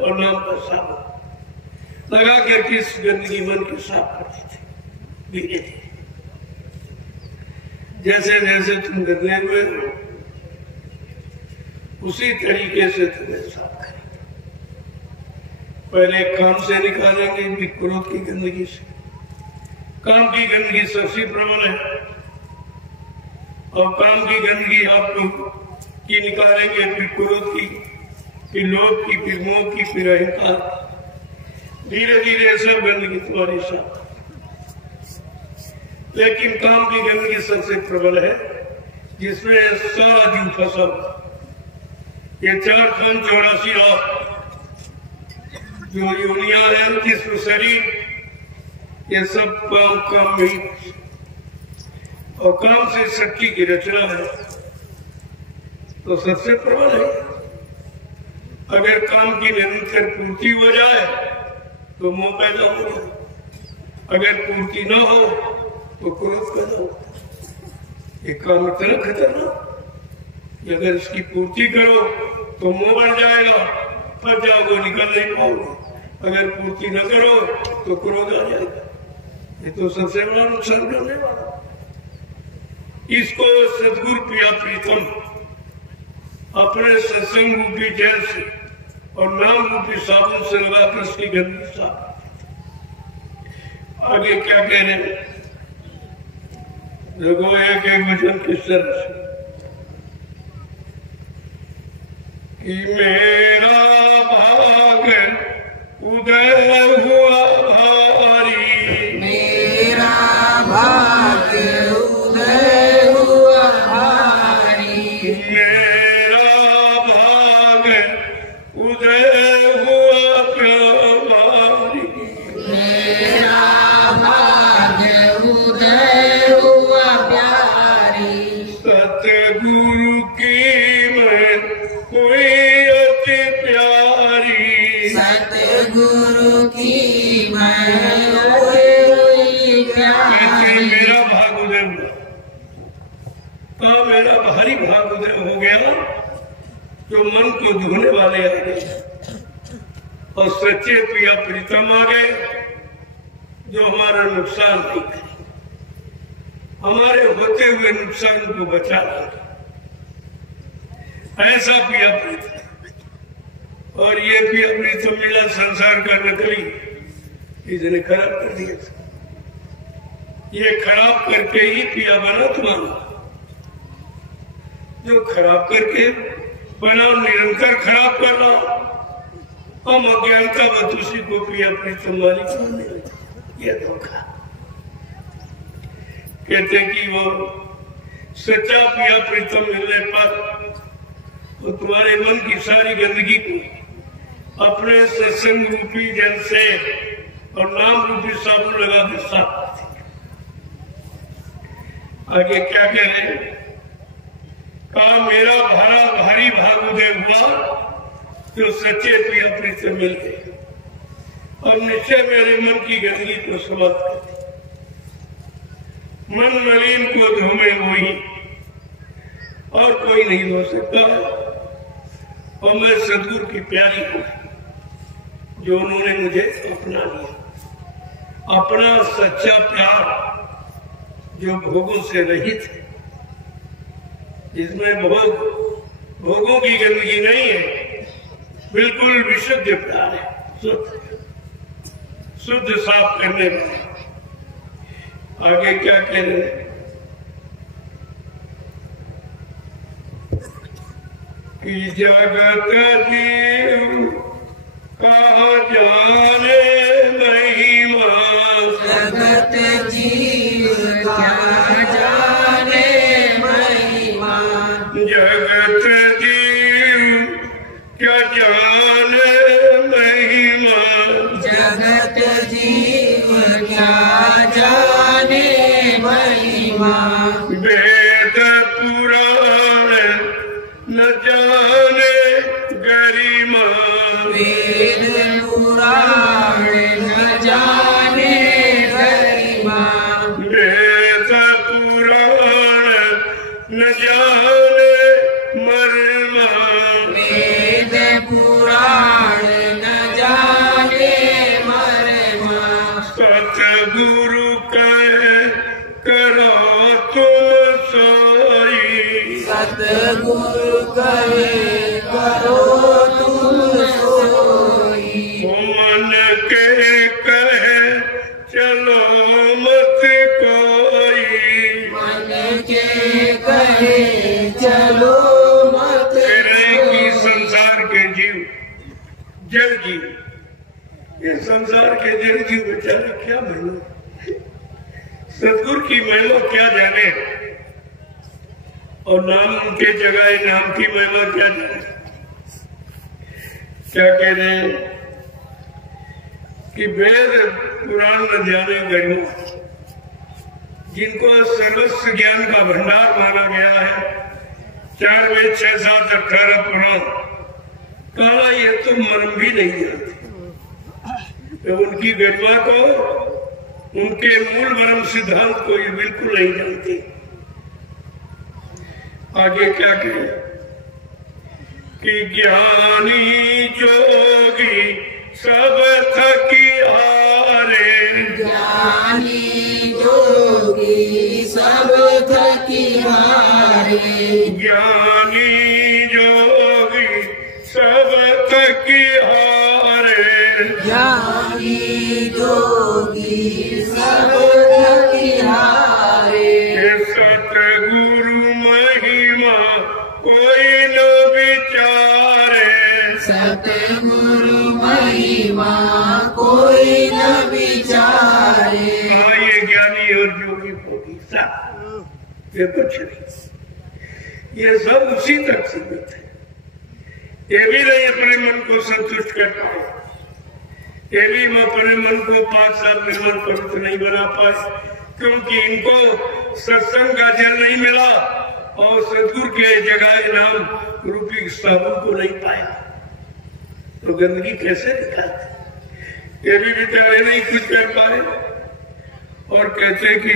और नाम का साबुन लगा कर किस गंदगी मन को साफ कर देते धीरे धीरे। जैसे जैसे तुम गंदे हुए हो उसी तरीके से तुम्हें साफ करें। पहले काम से निकालेंगे भी क्रोध की गंदगी से। काम की गंदगी सबसे प्रबल है और काम की गंदगी आपको की निकालेंगे, फिर क्रोध की, फिर लोभ की, फिर मोह की, फिर अहंकार। धीरे धीरे सब गंदगी तुम्हारी साथ। लेकिन काम की गंदगी सबसे प्रबल है जिसमें सारा जीव फंसा। ये 4 खान 84 लाख जो योनिया है, जिसम शरीर, ये सब काम में ही और काम से शक्ति की रचना है तो सबसे प्रबल है। अगर काम की निरंतर पूर्ति हो जाए तो मोह पैदा हो जाए, अगर पूर्ति न हो तो क्रोध पैदा हो। ये काम इतना खतरनाक, अगर इसकी पूर्ति करो तो मोह बढ़ जाएगा, फंस जाओगे, निकल नहीं पाओगे। अगर पूर्ति न करो तो क्रोध आ जाएगा। ये तो सबसे बड़ा नुकसान करने वाला। इसको सदगुरु प्रिया प्रीतम अपने सत्संग रूपी जल से और नाम रूपी साबुन से लगाकर उसकी गंदगी साफ। आगे क्या कह रहे हैं देखो, एक वचन किस तरह से कि मेरा भाग उदय हुआ भारी, मेरा भाग उदय हुआ भारी, मेरा भाग उदय हुआ प्यारी, मेरा भाग उदय हुआ प्यारी। कहा मेरा भारी भाग उदय हो गया, जो मन को धोने वाले आ गए और सच्चे प्रिया प्रीतम आ गए, जो हमारा नुकसान नहीं करे, हमारे होते हुए नुकसान को बचा लेंगे। ऐसा प्रिया प्रीतम। और ये प्रिया प्रीतम मिला संसार का नकली, इसने खराब कर दिया। ये खराब करके ही प्रिया बना तुम्हारा, जो खराब करके बना निरंतर खराब कर रहा। हम अज्ञानता व तुलसी को प्रिया प्रीतम मालिक माने, यह धोखा। कहते कि वो सच्चा प्रिया प्रीतम मिलने पर तो तुम्हारे मन की सारी गंदगी को अपने सत्संग रूपी जल से और नाम रूपी साबुन लगा के साफ कर देंगे। आगे क्या कह रहे हैं? कहा मेरा भारी भाग उदय हुआ, जो सच्चे प्रिया प्रीतम मिल गए और निश्चय मेरे मन की गंदगी को समाप्त कर दी। मन मलिन को धोमे वही, और कोई नहीं हो सकता। और मैं सदगुरु की प्यारी हूं, जो उन्होंने मुझे अपना लिया, अपना सच्चा प्यार जो भोगों से रहित है, जिसमें भोगों की गंदगी नहीं है, बिल्कुल विशुद्ध प्यार है, शुद्ध साफ करने वाला। आगे क्या कह रहे हैं? कि जगत जीव कहा जाने महिमा, जगत जीव क्या जाने महिमा, जगत जीव क्या जाने महिमा, जगत जीव क्या जाने महिमा, वेद पुराण न जाने गरिमा, वेद पुराण न जाने गरिमा, वेद पुराण न जाने मर्मा, वेद पुराण न जाने मर्मा, सतगुरु कहे करो तुम सोई, सतगुरु कहे करो तुम सोई, मन के कहे चलो मत कोई, मन के कहे चलो मत कि संसार के जीव जल जीव, ये संसार के जल जीव बेचारे क्या महिमा, सदगुरु की महिमा क्या जाने, और नाम के जगह नाम की महिमा क्या जाने। क्या कह रहे हैं? कि वेद पुराण न जाने गरिमा, जिनको सर्वस्व ज्ञान का भंडार माना गया है, 4 वेद 6 7 18 पुराण, कहा ये तो मर्म भी नहीं जानते, तो उनकी गरिमा को, उनके मूल परम सिद्धांत को ये बिल्कुल नहीं जानते। आगे क्या कहें? कि ज्ञानी जोगी सब थकी हारे, ज्ञानी जोगी सब थकी हारे, ज्ञानी जोगी सब थकी हारे, ज्ञानी जोगी सब थकी हारे, सतगुरु महिमा कोई न विचारे, सतगुरु महिमा कोई न विचारे, ये ज्ञानी और जोगी भोगी सब, ये कुछ नहीं, ये सब उसी तक सीमित है। ये भी नहीं अपने मन को संतुष्ट कर पाए, ये भी अपने मन को 5 साल निर्मल पवित्र नहीं बना पाए, क्योंकि इनको सत्संग का जल नहीं मिला और सदगुरु के जगह नाम रूपी साबुन को नहीं पाया, तो गंदगी कैसे निकालते? ये भी बेचारे नहीं कुछ कर पाए और कहते कि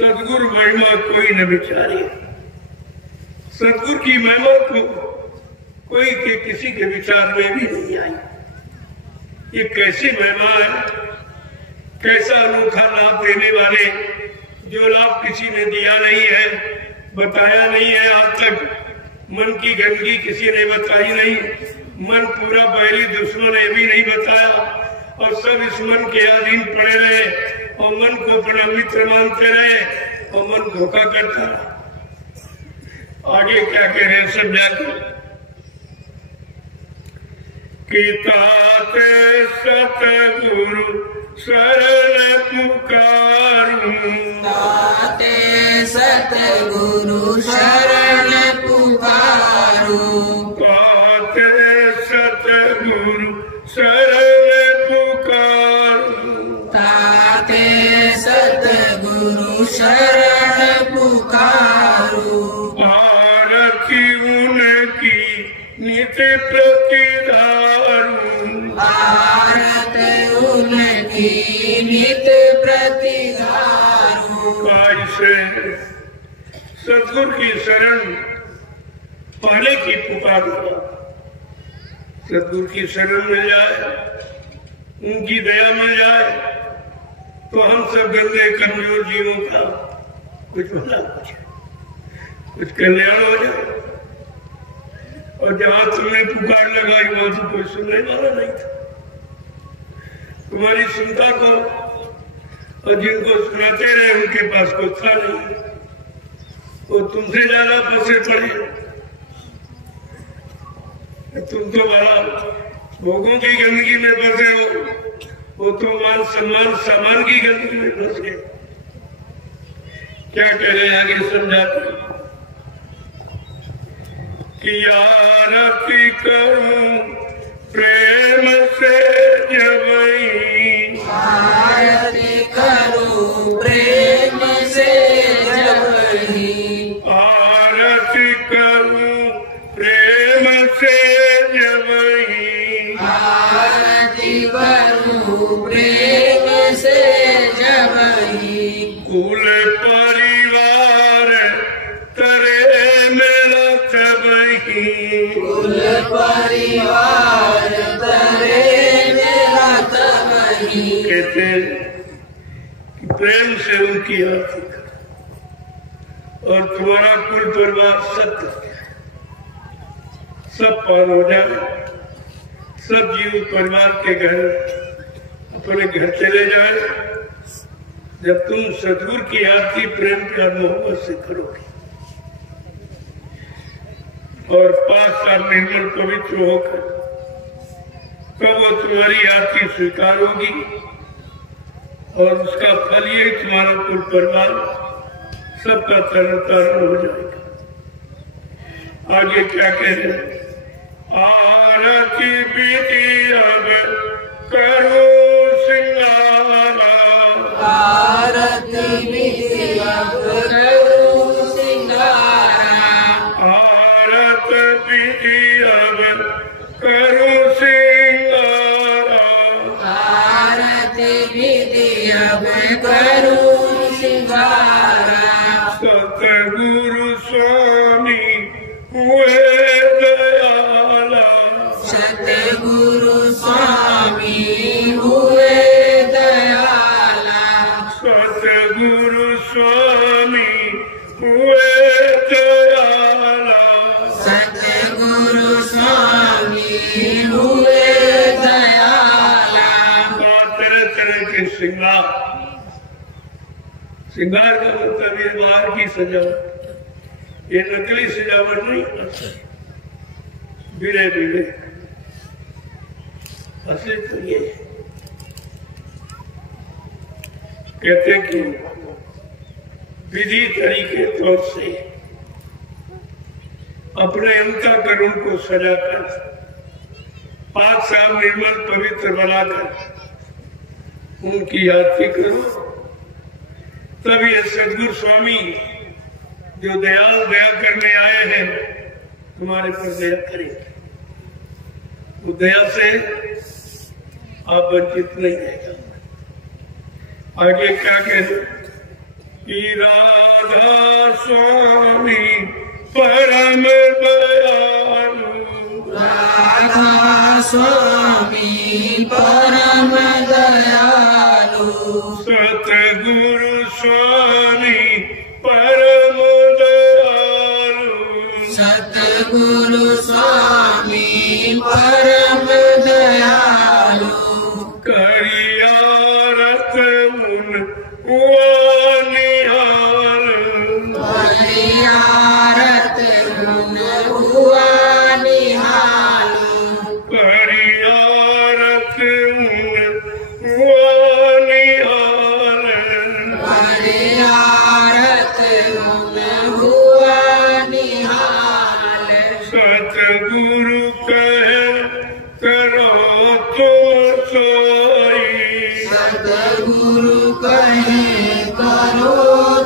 सदगुरु महिमा कोई न विचारे। सदगुरु की महिमा को कोई के किसी के विचार में भी नहीं आई। ये कैसी महिमा है, कैसा अनोखा लाभ देने वाले, जो लाभ किसी ने दिया नहीं है, बताया नहीं है आज तक। मन की गंदगी किसी ने बताई नहीं, मन पूरा बैरी दुश्मन है भी नहीं बताया, और सब इस मन के अधीन पड़े रहे और मन को अपना मित्र मानते रहे और मन धोखा करता रहा। आगे क्या कह रहे हैं समझा कि तात सतगुरु शरण पुकारूं, ताते सतगुरु शरण पुकारूं, ताते सतगुरु शरण पुकारूं, ताते सतगुरु शरण पुकारूं, आरती उनकी नित्य प्रतिधारूं, भारत उनकी नित्य प्रतिधारूं। से सदगुरु की शरण पाने की पुकार होगा। सदगुरु की शरण मिल जाए, उनकी दया मिल जाए, तो हम सब गंदे कमजोर जीवों का कुछ भला कुछ कल्याण हो जाए। और जहां तुमने पुकार लगाई वहां तो कोई सुनने वाला नहीं था। तुम्हारी चिंता को और जिनको सुनाते रहे उनके पास कुछ था नहीं, वो तुमसे ज्यादा फंसे पड़े। तुम तो बड़ा भोगों की गंदगी में फंसे हो, वो तो मान सम्मान सामान की गंदगी में फंस गए। क्या कह रहे आगे समझाते कि आरती करूं प्रेम से जबई, आरती करूं प्रेम से जबई, आरती करूं प्रेम से जबई, आरती करूं प्रेम से जबई, कुल परिवार तरे मेरा तबही, कुल परिवार तरे मेरा तबही। कहते प्रेम से उनकी आरती कर और तुम्हारा कुल परिवार सब पार हो जाए, सब जीव परिवार के घर अपने घर चले जाए। जब तुम सदगुरु की आरती प्रेम प्यार मोहब्बत से करोगे और 5 साल निर्मल पवित्र होकर, तब वो तुम्हारी आरती स्वीकार होगी और उसका फल ये तुम्हारा कुल परिवार सबका तरण तारण हो जाएगा। आगे क्या कह रहे हैं? आरती विधि अब करो सिंगारा, आरती विधि अब करूं सिंगारा, आरती विधि अब करो सिंगारा, आरती विधि अब करूं सिंगारा। सतगुरु स्वामी हुए दयाला, सतगुरु स्वामी हुए दयाला, सतगुरु स्वामी हुए दयाला, सतगुरु स्वामी हुए दयाला। तरह तरह के श्रृंगार, श्रृंगार का मतलब ये बाहर की सजावट, ये नकली सजावट नहीं, बिरे बिरे असली तो ये कहते कि विधि तरीके तौर से अपने अंतःकरण को सजाकर 5 साल निर्मल पवित्र बनाकर उनकी आरती करो, तब ये सदगुरु स्वामी जो दयाल दया करने आए हैं तुम्हारे पर दया करेंगे। वो दया से आप वंचित नहीं रहेगा। आगे क्या कहते कि राधा स्वामी परम दयालु, राधा स्वामी परम दयालु, सतगुरु स्वामी परम दयालु, सतगुरु स्वामी परम दयालु, करियारत मुन वानिहार, करियारत मुन हुआ निहालु, करियारत मुन वानिहार, करियारत मुन हुआ निहाल, सतगुरु कहे करो तुम सोई, सतगुरु कहे करो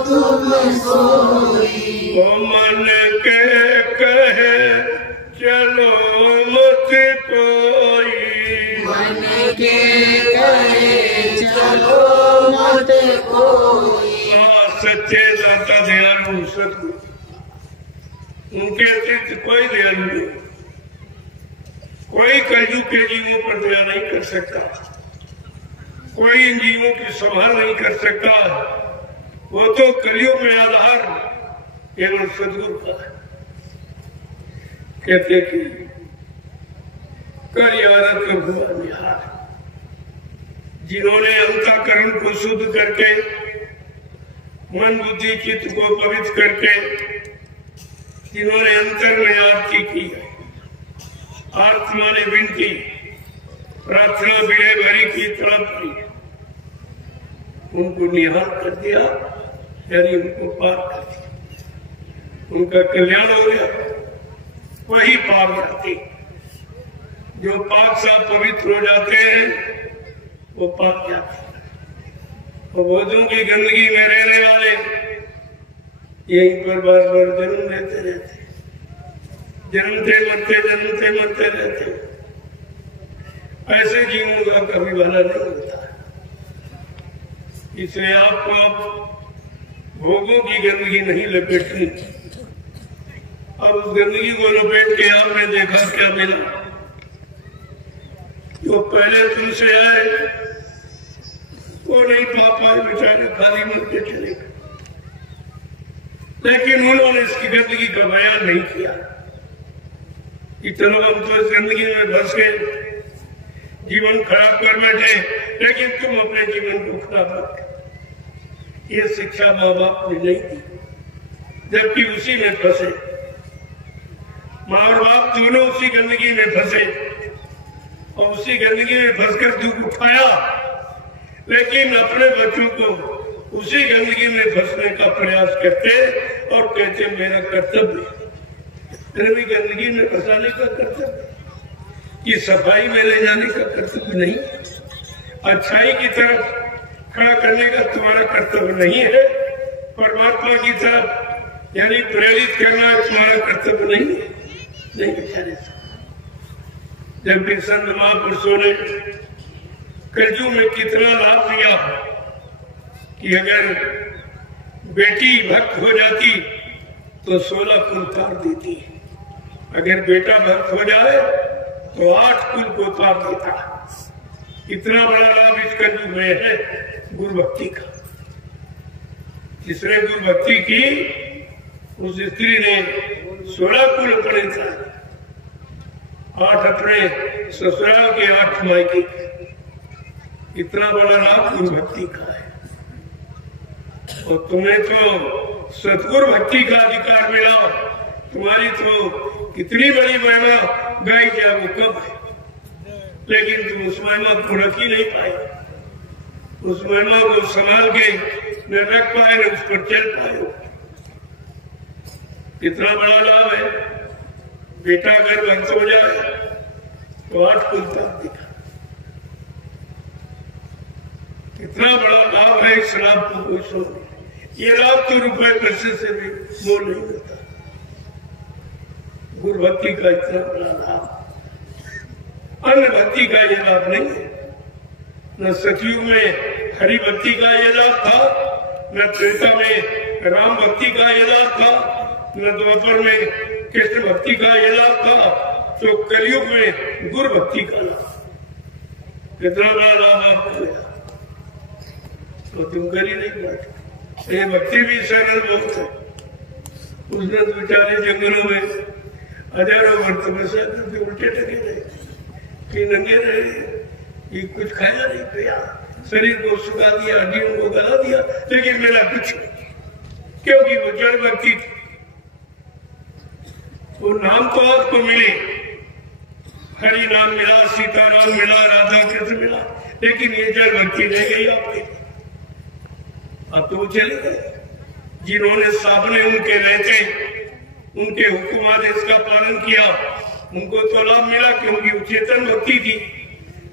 तुम सोई, ओ मन के कहे चलो मत कोई, मन के कहे चलो मत कोई, सच्चे दाता दयालु सतगुरु, उनके अतिरिक्त कोई दयालु नहीं, कोई कलयुग के जीवों पर दया नहीं कर सकता, कोई इन जीवों की संभाल नहीं कर सकता। वो तो कलयुग में आधार केवल सदगुरु का है। कहते कि करियारत हुआ निहार, जिन्होंने अंतःकरण को शुद्ध करके मन बुद्धि चित्त को पवित्र करके जिन्होंने अंतर में आरती की है, आत्मा ने विनती प्रार्थना विनय भरी की तड़प की, उनको निहार कर दिया, यानी उनको पार कर दिया, उनका कल्याण हो गया। वही पार जाते जो पाक साफ पवित्र हो जाते हैं वो पाक जाते हैं, और बोधों की गंदगी में रहने वाले यहीं पर बार बार जन्म लेते रहते, जन्मते मरते रहते। ऐसे जीवों का कभी भला नहीं होता, इसलिए आपको आप भोगों की गंदगी नहीं लपेटनी। अब उस गंदगी को लपेट के आपने देखा क्या मिला? जो पहले तुमसे आए वो नहीं पा पाए, बेचारे खाली मन के चले गए, लेकिन उन्होंने इसकी गंदगी का बयान नहीं किया कि चलो हम तो इस गंदगी में फंस गए, जीवन खराब कर बैठे, लेकिन तुम अपने जीवन को खराब मत करो। ये शिक्षा माँ बाप ने नहीं दी, जबकि उसी में फंसे, माँ और बाप दोनों उसी गंदगी में फंसे और उसी गंदगी में फंसकर दुख उठाया, लेकिन अपने बच्चों को उसी गंदगी में फंसने का प्रयास करते और कहते मेरा कर्तव्य, मेरे भी गंदगी में फंसाने का कर्तव्य, ये सफाई में ले जाने का कर्तव्य नहीं, अच्छाई की तरफ खड़ा करने का तुम्हारा कर्तव्य नहीं है, परमात्मा की तरफ यानी प्रेरित करना तुम्हारा कर्तव्य नहीं है। नहीं बेचारे, जबकि संत महापुरुषों ने कलयुग में कितना लाभ दिया कि अगर बेटी भक्त हो जाती तो 16 कुल तार देती, अगर बेटा भक्त हो जाए तो 8 कुल को तार देता। इतना बड़ा लाभ इस कलयुग में है गुरु भक्ति का। जिसने गुरु भक्ति की उस स्त्री ने 16 कुल अपने था, 8 अपने ससुराल के, 8 मायके के। इतना बड़ा लाभ गुरु भक्ति का है। और तुम्हें तो सतगुरु भक्ति का अधिकार मिला, तुम्हारी तो कितनी बड़ी महिमा गाई जाए वो कब है, लेकिन तुम उस महिमा को रख ही नहीं पाए, उस महिमा को संभाल के न रख पाए न उस पर चल पाए। कितना बड़ा लाभ है, बेटा अगर भक्त हो जाए तो 8 कुल तार दिखा। कितना बड़ा लाभ है, इस लाभ को कोई सुन, ये लाभ तो रुपए पैसे से भी मोल नहीं होता। गुरु भक्ति का इतना बड़ा लाभ अन्य भक्ति का ये लाभ नहीं है। न सतयुग में हरि भक्ति का ये लाभ था, न न त्रेता में राम भक्ति का ये लाभ था, न द्वापर में कृष्ण भक्ति का ये लाभ था, तो कलयुग में गुरु भक्ति का लाभ। कितना बड़ा लाभ आपको मिला, तो तुम कर ही नहीं पाते। ये भक्ति भी सरल बहुत है। उसने तो बेचारे जंगलों में हजारों वर्ष तपस्या करके उल्टे टके रहे, कि नंगे रहे, ये कुछ खाया नहीं पिया, शरीर को सुखा दिया, हड्डियों को गला दिया, लेकिन मिला कुछ नहीं, क्योंकि वो जड़ भक्ति थी। वो नाम तो आपको मिले, हरि नाम मिला, सीताराम मिला, राधा कृष्ण मिला, लेकिन ये जड़ भक्ति रह गई आपके। अब तो वो चले गए। जिन्होंने सामने उनके रहते उनके हुक्म आदेश का पालन किया, उनको तो लाभ मिला क्योंकि वो चेतन भक्ति थी।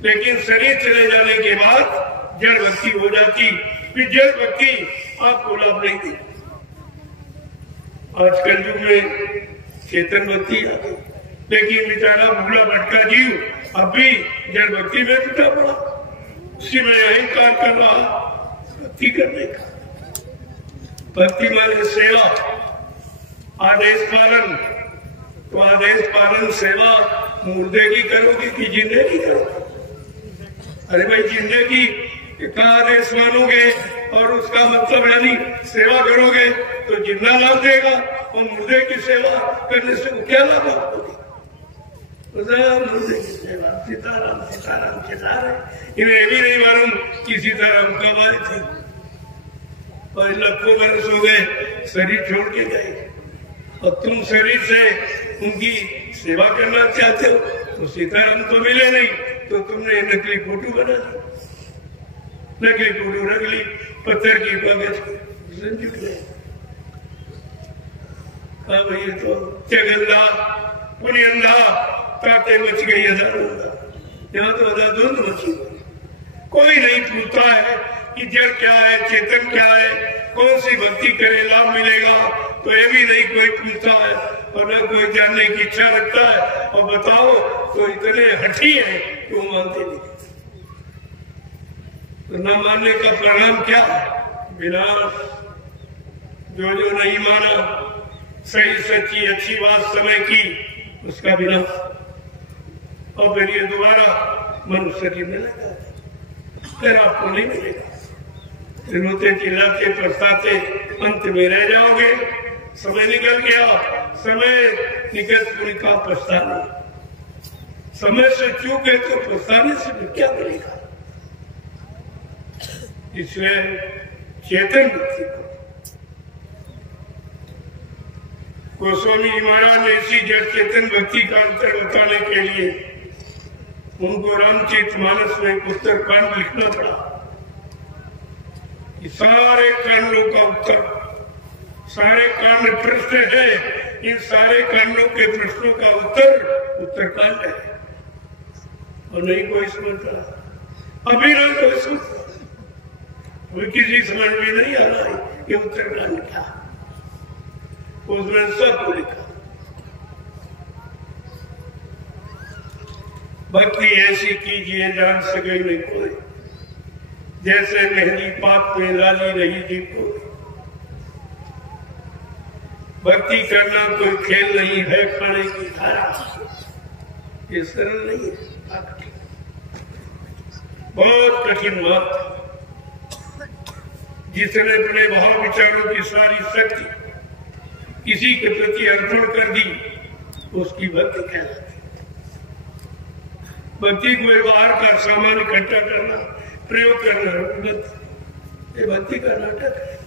लेकिन शरीर चले जाने के बाद जड़ भक्ति हो जाती, फिर जड़ भक्ति आपको लाभ नहीं दी। आजकल युग में चेतन भक्ति आ गई, लेकिन बेचारा भूला भटका जीव अब भी जड़ भक्ति में जुटा पड़ा, उसी में अहंकार कर रहा भक्ति करने का। भक्ति माने सेवा, आदेश पालन। तो आदेश पालन सेवा मुर्दे की करोगे कि जिंदे की करोगे? अरे भाई जिंदगी का आदेश मानोगे और उसका मतलब यानी सेवा करोगे तो जिंदा लाभ देगा, और मुर्दे की सेवा करने से क्या लाभ होगी? मुर्दे की सेवा, सीताराम सीताराम चिल्ला रहे, इन्हें भी नहीं मालूम कि सीताराम कब आए थे, और लाखों वर्ष हो गए शरीर छोड़ के गए, और तुम शरीर से उनकी सेवा करना चाहते हो, तो सीताराम तो मिले नहीं, तो तुमने नकली फोटो बना ली, नकली फोटो रख ली, पत्थर की कागज की। हाँ भैया तो चगंदा पुनियंदा ताते मच गई हजारों, यहाँ तो धुंध मची गई। कोई नहीं पूछता है कि जड़ क्या है, चेतन क्या है, कौन सी भक्ति करे लाभ मिलेगा, तो ये भी नहीं कोई पूछता है, और न कोई जानने की इच्छा रखता है। और बताओ तो इतने हठी है कि वो मानते नहीं। तो न मानने का परिणाम क्या है? विनाश। जो जो नहीं माना सही सच्ची अच्छी बात समय की, उसका विनाश। और फिर ये दोबारा मनुष्य शरीर में लगा, फिर आपको नहीं मिलेगा। रोते चिल्लाते पछताते अंत में रह जाओगे। समय निकल गया, समय निकल पूरी का पछताना, समय से चूक है तो पछताने से क्या मिलेगा? इसलिए चेतन व्यक्ति को गोस्वामी महाराज ने इसी जड़ चेतन भक्ति का अंतर बताने के लिए उनको रामचरितमानस में उत्तरकांड लिखना पड़ा। सारे कांडों का उत्तर, सारे कांड प्रश्न है, इन सारे कांडों के प्रश्नों का उत्तर उत्तरकांड है, और नहीं कोई समझता। अभी नहीं कोई समझता, कोई किसी समझ में नहीं आ रहा है कि उत्तरकांड क्या, उसमें सब लिखा। भक्ति ऐसी कीजिए जान सके नहीं कोई, जैसे मेहंदी पाप में लाली रही थी कोई। भक्ति करना कोई खेल नहीं है, खाने की धारा, ये सरल नहीं है, बहुत कठिन बात। जिसने अपने भाव विचारों की सारी शक्ति किसी के प्रति अर्पण कर दी, उसकी भक्ति कहलाती। भक्ति को व्यवहार का सामान इकट्ठा करना, प्रयोग करना, ये भक्ति का नाटक है,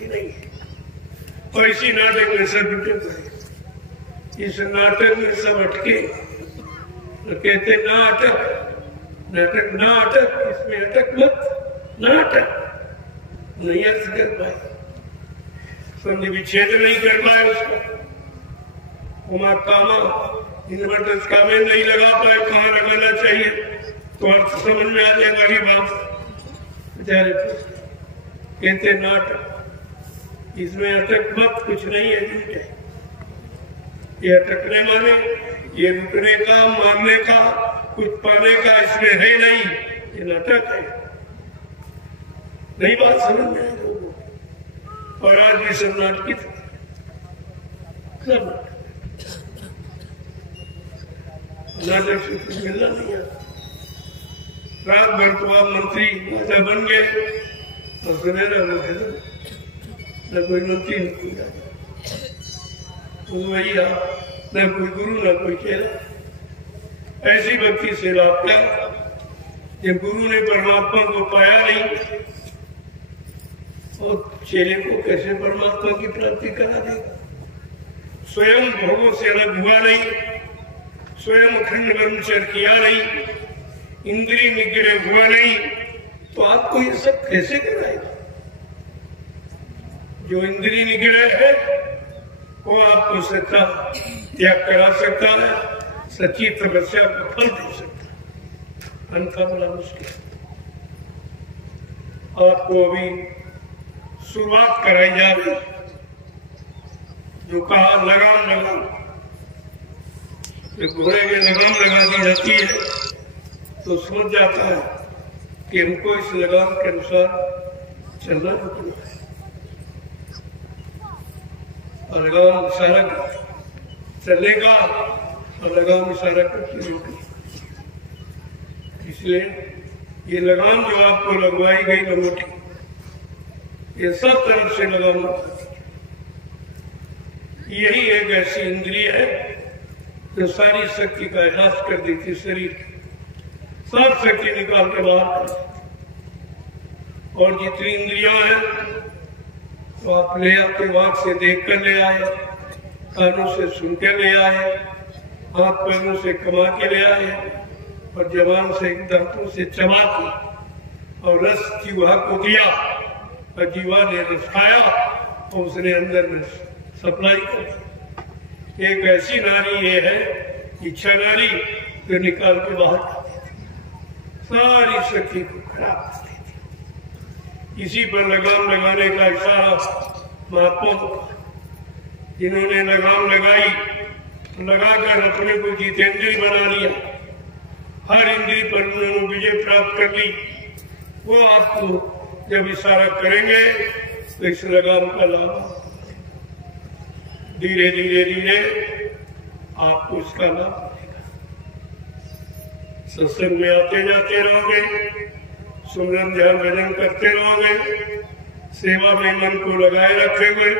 ये नहीं है। और इसी नाटक में सब जुटे पड़े, इस नाटक में सब अटके, तो कहते ना अटक, नाटक ना अटक, इसमें अटक मत, नाटक नहीं अर्थ कर पाए, संधि विच्छेद नहीं कर पाए उसको। उमा कामा इन्वर्टर्स का में नहीं लगा पाए, कहाँ लगाना चाहिए, तो अर्थ समझ में आ जाएगा कि बात बेचारे कहते नाटक, इसमें अटक मत, कुछ नहीं है, झूठ है। ये अटकने माने ये रुकने का, मारने का, कुछ पाने का इसमें है नहीं, ये नाटक है। नहीं बात समझ में आए लोगों को, और आज भी सब नाटकी थे, सब नाटक से कुछ मिलना नहीं है। रात भर तो आप मंत्री राजा बन गए और सवेरा वो है न कोई मंत्री न कोई राजा, वही आप न कोई गुरु न कोई चेला। ऐसी भक्ति से लाभ क्या जब गुरु ने परमात्मा को पाया नहीं और चेले को कैसे परमात्मा की प्राप्ति करा देगा। स्वयं भोगों से अलग हुआ नहीं, स्वयं अखंड ब्रह्मचर्य किया नहीं, इंद्रिय निग्रह हुआ नहीं, तो आपको ये सब कैसे कराएगा। जो इंद्रिय निग्रह है वो आपको सच्चा त्याग करा सकता है, सच्ची तपस्या को फल दे सकता है, अन्यथा बड़ा मुश्किल। आपको अभी शुरुआत कराई जा रही, जो कहा लगाम लगाम, घोड़े के लगाम लगा दी जाती है तो सोच जाता है कि हमको इस लगाम के अनुसार चलना रुकना है, और लगाम इशारा चलेगा और लगाम इशारा करके रोकेगा। इसलिए ये लगाम जो आपको लगवाई गई लंगोटी, ये सब तरफ से लगाम, यही एक ऐसी इंद्रिय है जो सारी शक्ति का ह्रास कर देती, शरीर सब शक्ति निकाल के बाहर कर। और जितनी इंद्रियां हैं तो आप ले आते, वाक से देख कर ले आए, कानों से सुन के ले आए, हाथ पैरों से कमा के ले आए, और जबान से दांतों से चबा के और रस जीवा को दिया, और जीवा ने रस खाया और उसने अंदर में सप्लाई कर। एक ऐसी नारी ये है, इच्छा नारी, जो निकाल के बाहर कर देती, सारी शक्ति को खराब कर देती। इसी पर लगाम लगाने का इशारा महात्मा जिन्होंने लगाम लगाई, लगाकर अपने को जितेंद्रिय बना लिया, हर इंद्रिय पर उन्होंने विजय प्राप्त कर ली। वो आपको जब इशारा करेंगे तो इस लगाम का लाभ धीरे धीरे धीरे आपको इसका लाभ मिलेगा। सत्संग में आते जाते रहोगे, सुमरन ध्यान भजन करते रहोगे, सेवा में मन को लगाए रखेंगे,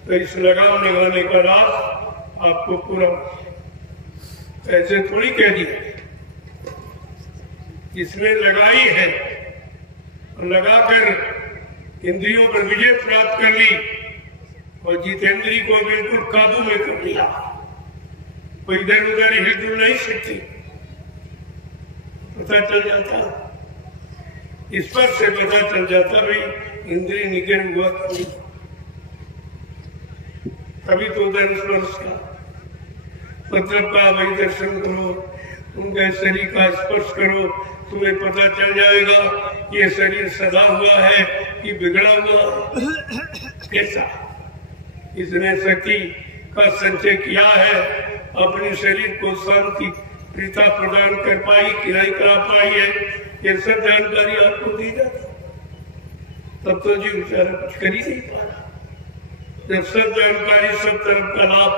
तो इस लगाम लगाने का लाभ आपको पूरा। ऐसे थोड़ी कह दिया, इसने लगाई है और लगाकर इंद्रियों पर विजय प्राप्त कर ली और जितेंद्रिय को बिल्कुल काबू में कर लिया, कोई इधर उधर हिल नहीं सकती, पता चल जाता, स्पर्श से पता चल जाता भाई इंद्रिय निग्रह हुआ तभी तो उधर स्पर्श का मतलब का भाई दर्शन करो, उनके शरीर का स्पर्श करो, तुम्हें पता चल जाएगा ये शरीर सदा हुआ है कि बिगड़ा हुआ कैसा। इसने शक्ति का संचय किया है, अपने शरीर को शांति प्रीता प्रदान कर पाई कि नहीं करा पाई है, ये सब जानकारी आपको दी जाती, तब तो जी बेचारा कुछ कर ही नहीं पा रहा। जब सब जानकारी सब तरफ का लाभ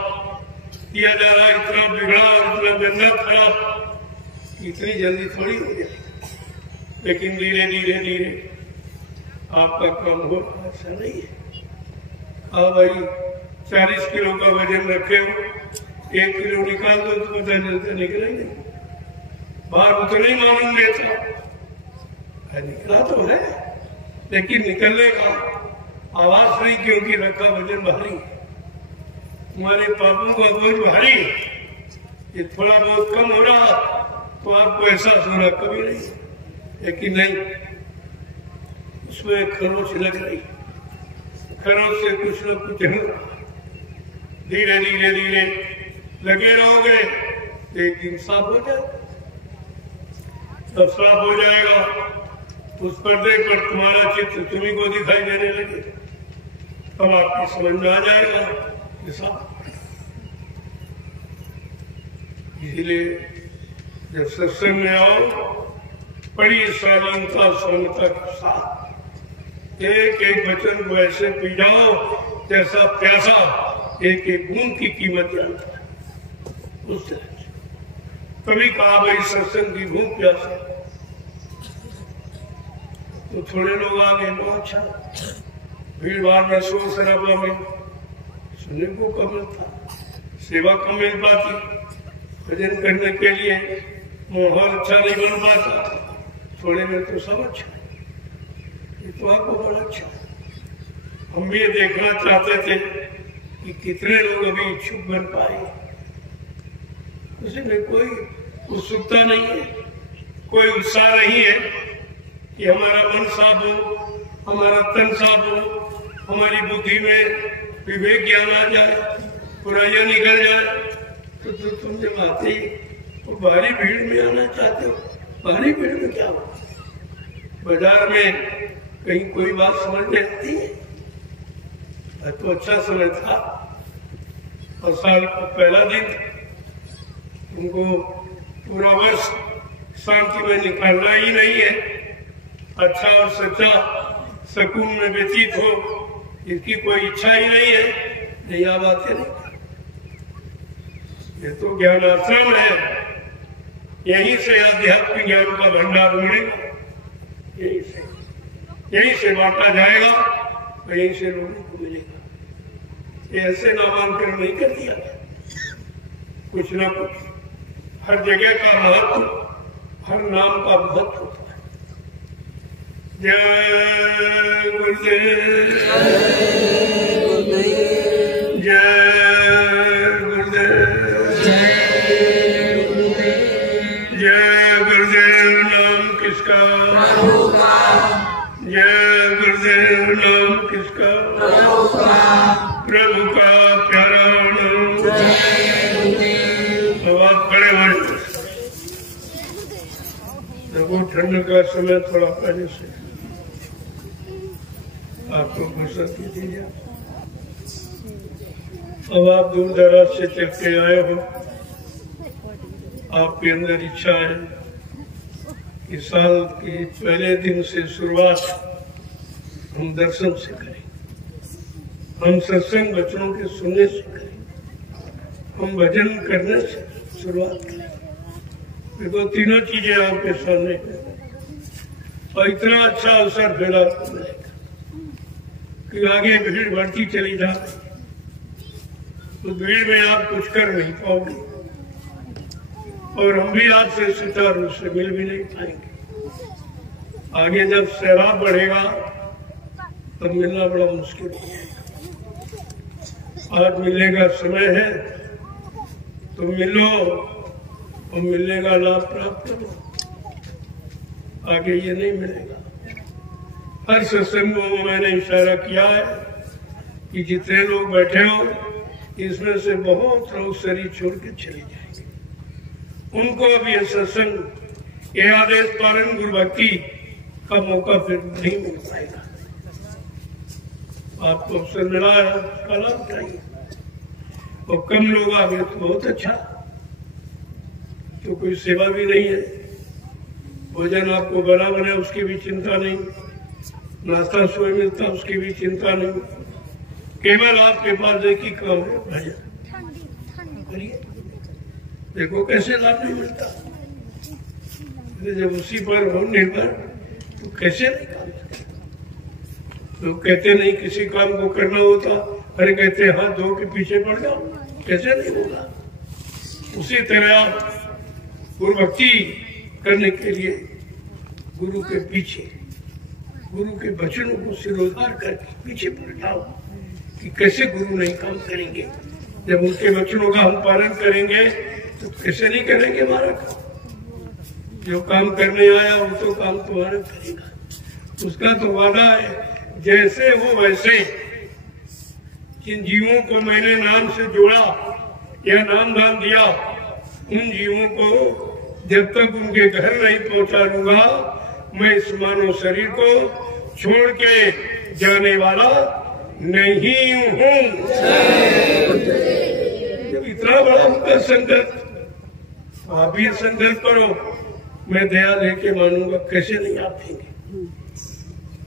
किया जा रहा, इतना बिगड़ा और इतना गंदा खराब इतनी जल्दी थोड़ी हो जाए, लेकिन धीरे धीरे धीरे आपका काम हो, ऐसा नहीं है। हाँ भाई 40 किलो का वजन रखे हो, 1 किलो निकाल दो तो पता चलता निकला ही नहीं, बाहर उतना ही मालूम देता, निकला तो है लेकिन निकलने का आवाज नहीं, क्योंकि रखा वजन भारी है। तुम्हारे पापों का बोझ भारी, ये थोड़ा बहुत कम हो रहा तो आपको एहसास हो रहा, कभी नहीं, लेकिन नहीं, उसमें खरोच लग रही, खरोच से कुछ न कुछ हो रहा। धीरे धीरे धीरे लगे रहोगे, एक दिन साफ हो जाएगा। जब साफ हो जाएगा उस पर्दे पर तुम्हारा चित्र तुम्ही को दिखाई देने लगे, तब आपकी समझ में आ जाएगा कि साफ। इसलिए जब सत्संग में आओ, बड़ी शालीनता सोनता के साथ एक एक वचन को ऐसे पी जाओ जैसा प्यासा एक एक बूंद की कीमत जानता है। उस तरह कभी कहा भाई सत्संग की भूख प्यासा, तो थोड़े लोग आ गए, बहुत अच्छा, भीड़ भाड़ में शोर शराबा में सुनने को कम मिलता, सेवा कम मिल पाती, भजन करने के लिए माहौल अच्छा नहीं बन पाता, थोड़े में तो सब अच्छा है, ये तो आपको बड़ा अच्छा है। हम भी ये देखना चाहते थे कि कितने लोग अभी इच्छुक बन पाए। उसमें कोई उत्सुकता नहीं है, कोई उत्साह नहीं है कि हमारा मन साफ हो, हमारा तन साफ हो, हमारी बुद्धि में विवेक ज्ञान आ जाए, बुराइयां निकल जाए। तो तुम जब आते ही तो भारी भीड़ में आना चाहते हो, भारी भीड़ में क्या हो? बाजार में कहीं कोई बात समझ में आती है? तो अच्छा समय था और साल का पहला दिन, उनको पूरा वर्ष शांति में निकालना ही नहीं है, अच्छा और सच्चा सुकून में व्यतीत हो, इसकी कोई इच्छा ही नहीं है, नहीं आ बातें नहीं। ये तो ज्ञान आश्रम है, यहीं से आध्यात्मिक ज्ञान का भंडार मिलेगा, यहीं से बांटा जाएगा, यहीं से लोगों को मिलेगा। ये ऐसे नामांकन नहीं कर दिया, कुछ ना कुछ हर जगह का महत्व, हर नाम का महत्व होता है। जय गुरुदेव, जय गुरुदेव, जय गुरुदेव। नाम किसका? जय गुरुदेव। नाम किसका? प्रभु का प्यारा नाम। तो आप खड़े हो, देखो ठंड का समय थोड़ा पहले से आपको फुर्सत की दी जाए। अब आप दूर दराज से चल के आए हो, आपके अंदर इच्छा है कि साल के पहले दिन से शुरुआत हम दर्शन से करें, हम सत्संग वचनों के सुनने से करें, हम भजन करने से शुरुआत करें। देखो तीनों चीजें आपके सामने हैं और इतना अच्छा अवसर फिर आपको मिलेगा कि आगे भीड़ बढ़ती चली जाए, तो भीड़ में आप कुछ कर नहीं पाओगे और हम भी आपसे सुचारू रूप से मिल भी नहीं पाएंगे। आगे जब सैलाब बढ़ेगा तब मिलना बड़ा मुश्किल हो जाएगा। आज मिलने का समय है तो मिलो और मिलने का लाभ प्राप्त करो, आगे ये नहीं मिलेगा। हर सत्संगों में मैंने इशारा किया है कि जितने लोग बैठे हो इसमें से बहुत लोग शरीर छोड़ के चले जाएंगे, उनको अब ये सत्संग, ये आदेश पालन गुरु भक्ति का मौका फिर नहीं मिल पाएगा। आपको अवसर मिला है, उसका लाभ उठाइए। और कम लोग आ गए तो बहुत अच्छा, तो कोई सेवा भी नहीं है, भोजन आपको बना बने उसकी भी चिंता नहीं, नाश्ता सुबह मिलता उसकी भी चिंता नहीं, केवल आपके पास एक ही काम है, भजन करिए। देखो कैसे लाभ नहीं मिलता, जब उसी पर हो निर्भर तो कैसे नहीं काम करते। लोग कहते नहीं किसी काम को करना होता, अरे कहते हाथ धो के पीछे पड़ जाओ, कैसे नहीं होगा। उसी तरह आप गुरु भक्ति करने के लिए गुरु के पीछे, गुरु के वचनों को सिरोधार करके पीछे पड़ जाओ कि कैसे गुरु नहीं काम करेंगे। जब उनके वचनों का हम पालन करेंगे तो कैसे नहीं करेंगे हमारा काम। जो काम करने आया वो तो काम तुम्हारा करेगा, उसका तो वादा है जैसे हो वैसे। जिन जीवों को मैंने नाम से जोड़ा या नाम दान दिया, उन जीवों को जब तक उनके घर नहीं पहुंचा दूंगा मैं इस मानव शरीर को छोड़ के जाने वाला नहीं हूं। जब इतना बड़ा उनका संकल्प, आप भी संकल्प करो, मैं दया लेके मानूंगा, कैसे नहीं आप देंगे।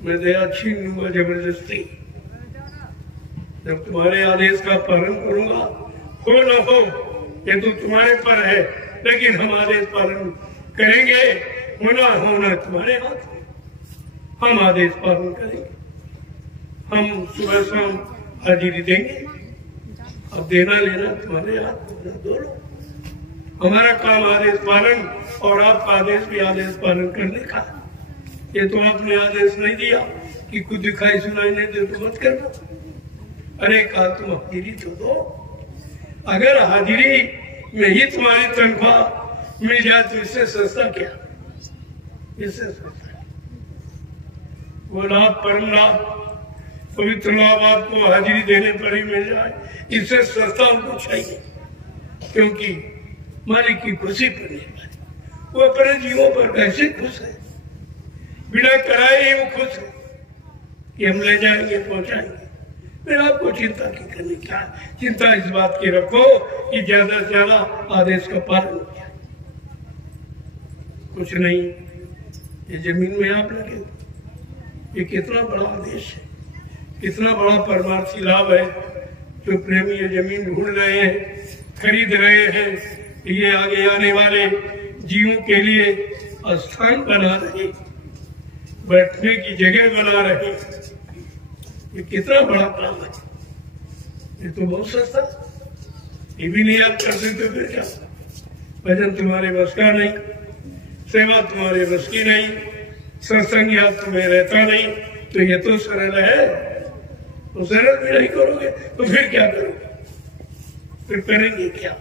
मैं दया छीन लूंगा जबरदस्ती। जब तुम्हारे आदेश का पालन करूंगा, हो न हो ये तो तुम्हारे पर है, लेकिन हम आदेश पालन करेंगे। होना होना तुम्हारे हाथ में, हम आदेश पालन करेंगे। हम सुबह शाम हाजिरी देंगे। अब देना लेना तुम्हारे हाथ में, दोनों। हमारा काम आदेश पालन और आपका आदेश भी आदेश पालन करने का। ये तो आपने आदेश नहीं दिया कि कुछ दिखाई सुनाई नहीं दे तो मत करना। अरे कहा तुम हाजिरी तो दो। अगर हाजिरी में ही तुम्हारी तनख्वाह मिल जाए तो इससे सस्ता क्या, इससे सस्ता वो लाभ, परम लाभ, पवित्र लाभ आपको हाजिरी देने पर ही मिल जाए, इससे सस्ता उनको चाहिए। क्योंकि मालिक की खुशी पर निर्भर, वो अपने जीवों पर कैसे खुश है, बिना कराए ही वो खुश है कि हम ले जाएंगे, पहुंचाएंगे। फिर आपको चिंता की करनी क्या, चिंता इस बात की रखो कि ज्यादा से ज्यादा आदेश का पालन हो जाए। कुछ नहीं, ये जमीन में आप लगे, ये कितना बड़ा आदेश है, कितना बड़ा परमार्थी लाभ है जो प्रेमी ये जमीन ढूंढ रहे हैं, खरीद रहे हैं। ये आगे आने वाले जीवों के लिए स्थान बना रहे, बैठने की जगह बना रहे। ये कितना बड़ा काम है, ये तो बहुत सस्ता। ये भी नहीं आप करते तो फिर क्या? भजन तुम्हारे बस का नहीं, सेवा तुम्हारे बस की नहीं, सत्संग याद तुम्हें रहता नहीं, तो ये तो सरल है। तो सरल भी नहीं करोगे तो फिर क्या करोगे, फिर करेंगे क्या?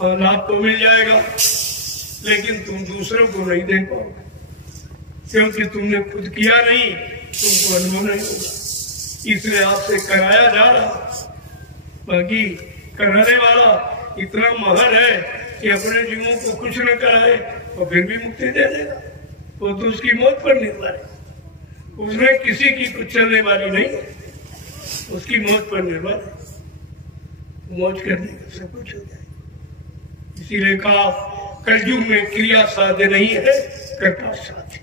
और लाभ तो मिल जाएगा, लेकिन तुम दूसरों को नहीं दे पाओगे, क्योंकि तुमने खुद किया नहीं, तुमको अनुभव नहीं होगा। इसलिए आपसे कराया जा रहा, बाकी कराने वाला इतना महान है कि अपने जीवों को कुछ न कराए और फिर भी मुक्ति दे देगा। वो तो उसकी मौत पर निर्भर है, उसमें किसी की कुछ चलने वाली नहीं है, उसकी मौत पर निर्भर है। मौज करने का सब कुछ हो जाए। इसीलिए कहा कलयुग में क्रिया साध्य नहीं है, कृपा साध्य,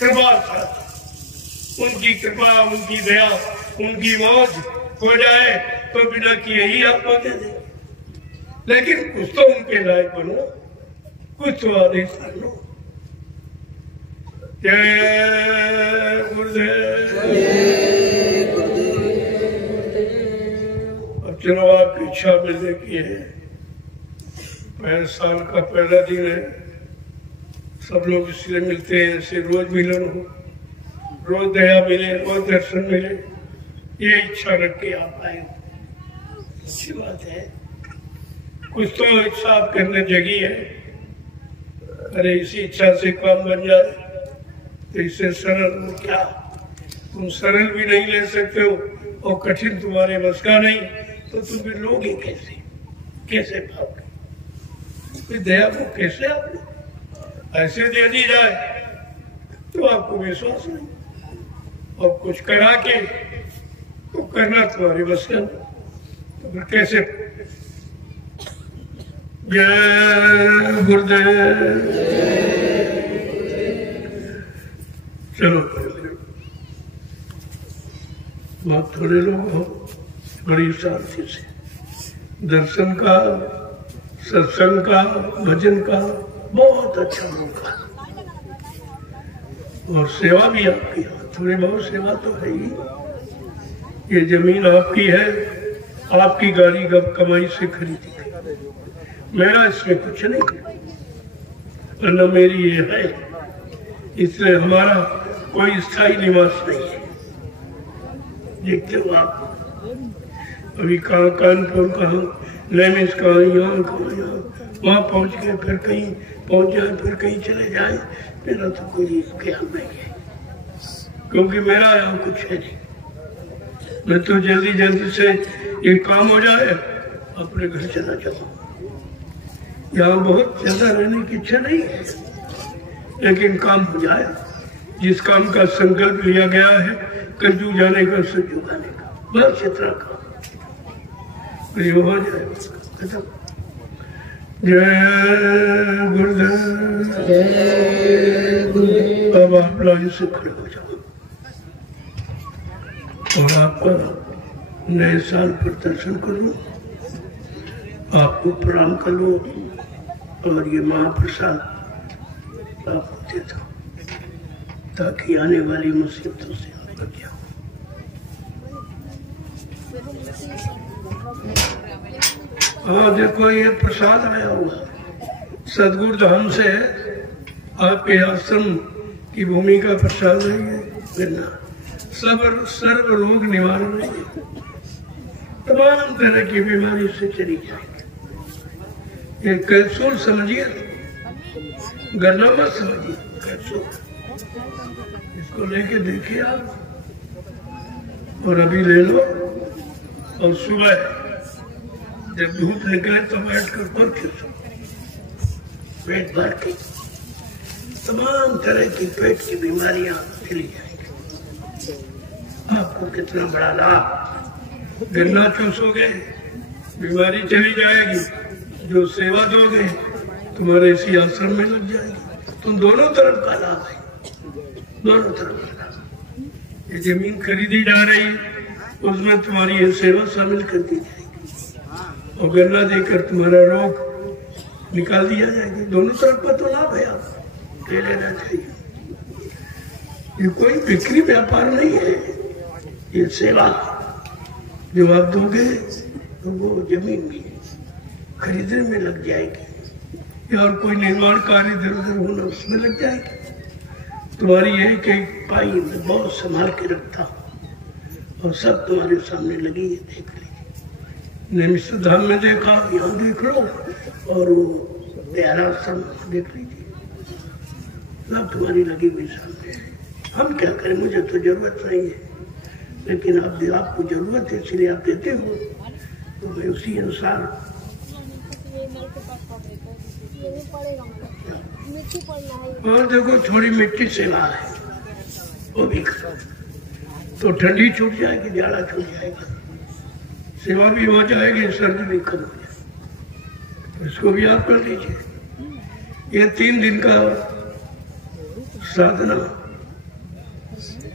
कृपा साध्य। उनकी कृपा, उनकी दया, उनकी मौज हो जाए तो बिना किए ही आपको दे दे। लेकिन कुछ तो उनके लायक बनो, कुछ तो आदेश करो। जय गुरुदेव। अब चलो आपकी इच्छा मिलने की है, पहले साल का पहला दिन है, सब लोग इसलिए मिलते हैं, ऐसे रोज मिलन हो, रोज दया मिले, रोज दर्शन मिले, ये इच्छा रख के आप आए, अच्छी बात है। कुछ तो इच्छा आप करने जगी है। अरे इसी इच्छा से काम बन जाए तो इससे सरल क्या, तुम सरल भी नहीं ले सकते हो और कठिन तुम्हारे बस का नहीं, तो तुम भी लोगे कैसे, कैसे पाओगे? दया को कैसे आपने ऐसे दे दी जाए तो आपको विश्वास नहीं, और कुछ करा के तो करना तुम्हारे बस का नहीं, तो फिर कैसे? जय गुरुदेव। चलो बात थोड़े लोग हो, बड़ी शांति से दर्शन का, सत्संग का, भजन का बहुत अच्छा मौका, और सेवा भी आपकी है, थोड़ी बहुत सेवा तो है ही। ये जमीन आपकी है, आपकी गाड़ी कमाई से खरीदी, मेरा इसमें कुछ नहीं, न मेरी ये है, इसलिए हमारा कोई स्थायी निवास नहीं है। देखते हो आप अभी कहाँ कानपुर, कहाँ लेमिस, कहाँ यहाँ, कहाँ यहाँ, वहाँ पहुँच के फिर कहीं पहुँच जाए, फिर कहीं चले जाए, मेरा तो कोई ख्याल नहीं है, क्योंकि मेरा यहाँ कुछ है नहीं। मैं तो जल्दी जल्दी से एक काम हो जाए अपने घर चला जाऊँ। यहाँ बहुत ज्यादा रहने की इच्छा नहीं है, लेकिन काम हो जाए। जिस काम का संकल्प लिया गया है, कलयुग जाने का, सतयुग आने का, बस इतना काम हो जाए खत्म। जय गुरुदेव। जय गुरुदेव। अब आप लाइन से खड़े हो जाओ और आपका नए साल पर दर्शन कर लो, आपको प्रणाम कर लो और ये महाप्रसाद आपको दे दो ताकि आने वाली मुसीबतों से आप बच जाओ। हाँ देखो ये प्रसाद आया हुआ सदगुरु धाम से, आपके आश्रम की भूमि का प्रसाद है ये। सर्व रोग निवारण है, तमाम तरह की बीमारी से चली जाएगी। ये कैप्सूल समझिए, गन्ना मत समझिए, कैप्सूल। इसको लेके देखिए आप और अभी ले लो और सुबह जब धूप निकले तो बैठ कर पढ़ पेट भर के तमाम तरह की पेट की बीमारियां चली जाएंगी। आपको कितना बड़ा लाभ, गन्ना चूसोगे बीमारी चली जाएगी, जो सेवा दोगे तुम्हारे इसी आश्रम में लग जाएगी। तुम दोनों तरफ का लाभ है, दोनों तरफ का लाभ। ये जमीन खरीदी जा रही उसमें तुम्हारी ये सेवा शामिल कर दी जाएगी और गन्ना देकर तुम्हारा रोग निकाल दिया जाएगा। दोनों तरफ का तो लाभ है, आप ले लेना चाहिए। ये कोई बिक्री व्यापार नहीं है, ये सेवा जो आप दोगे तो वो जमीन में खरीदने में लग जाएगी या और कोई निर्माण कार्य इधर उधर होना उसमें लग जाएगी। तुम्हारी एक एक पाई में बहुत संभाल के रखता और सब तुम्हारे सामने लगी है, देख लीजिए। निमिष धाम में देखा, यहाँ देख लो और वो प्यारा सब देख लीजिए, सब तुम्हारी लगी हुई सामने है। हम क्या करें, मुझे तो जरूरत नहीं है, लेकिन आपको जरूरत है इसलिए आप देते हो तो मैं उसी अनुसार। और देखो थोड़ी मिट्टी सेवा है वो भी करो तो ठंडी छूट जाएगी, जाड़ा छूट जाएगा, सेवा भी हो जाएगी, सर्दी भी कम हो जाएगी। तो इसको भी आप कर लीजिए। ये 3 दिन का साधना,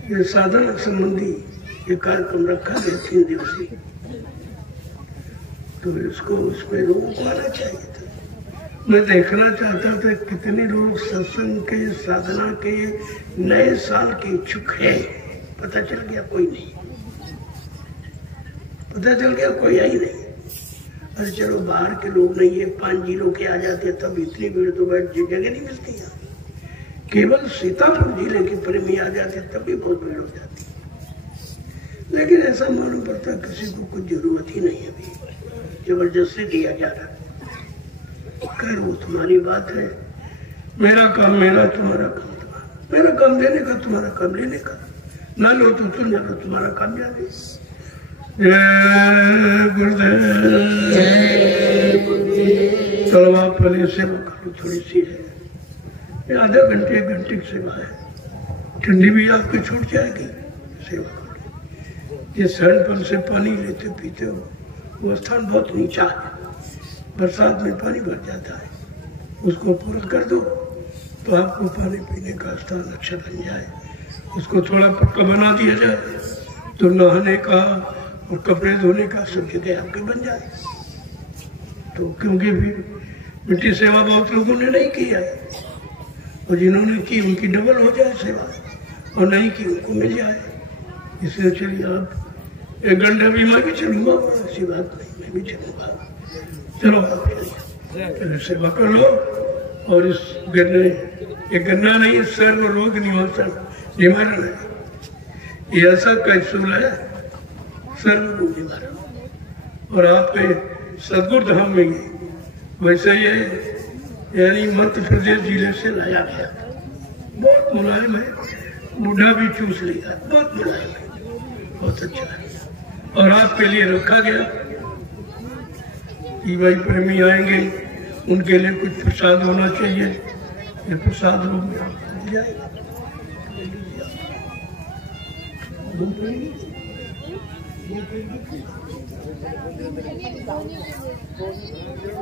ये साधना संबंधी ये कार्यक्रम रखा है 3 दिवसीय, तो इसको उसमें लोगों को आना चाहिए था। मैं देखना चाहता था कितने लोग सत्संग के, साधना के, नए साल के इच्छुक है। पता चल गया कोई नहीं, पता चल गया कोई आई नहीं। अरे चलो बाहर के लोग नहीं है, 5 जिलों के आ जाते तब इतनी भीड़ तो बैठ जगह नहीं मिलती है। केवल सीतापुर जिले के प्रेमी आ जाते तब भी बहुत भीड़ हो जाती, लेकिन ऐसा मालूम पड़ता किसी को कुछ जरूरत ही नहीं है, अभी जबरदस्ती दिया जा रहा है। खैर वो तुम्हारी बात है, मेरा काम मेरा, तुम्हारा काम तुम्हारा। मेरा काम देने का, तुम्हारा काम लेने का। ना लो तो सुन लो, तुम्हारा काम जाने। जय गुरुदेव। चलो आप पहले सेवा करो, थोड़ी सी है, आधा घंटे 1 घंटे की सेवा है, ठंडी भी आपकी छूट जाएगी। सेवा करो। ये सड़नपन से पानी लेते पीते हो, वो स्थान बहुत नीचा है, बरसात में पानी भर जाता है, उसको पूरा कर दो तो आपको पानी पीने का स्थान अच्छा बन जाए। उसको थोड़ा पक्का बना दिया जाए तो नहाने का और कपड़े धोने का सब जगह आपके बन जाए। तो क्योंकि भी मिट्टी सेवा बहुत लोगों ने नहीं किया है, और जिन्होंने की उनकी डबल हो जाए सेवा, और नहीं की उनको मिल जाए। इसलिए चलिए आप 1 घंटा भी मैं भी चलूँगा, ऐसी बात नहीं, मैं भी चलूँगा। चलो आप पहले सेवा कर लो और इस गन्ने, ये गन्ना नहीं, सर्व रोग निवारण है। ये ऐसा कैप्सूल है सर्व रोग निवारण, और आपके सदगुरु धाम में वैसे ये यानी मध्य प्रदेश जिले से लाया गया, बहुत मुलायम है, बूढ़ा भी चूस लेगा, बहुत मुलायम है, बहुत अच्छा है। और आपके लिए रखा गया कि भाई प्रेमी आएंगे उनके लिए कुछ प्रसाद होना चाहिए, ये प्रसाद रूप में आपको मिल जाएगा।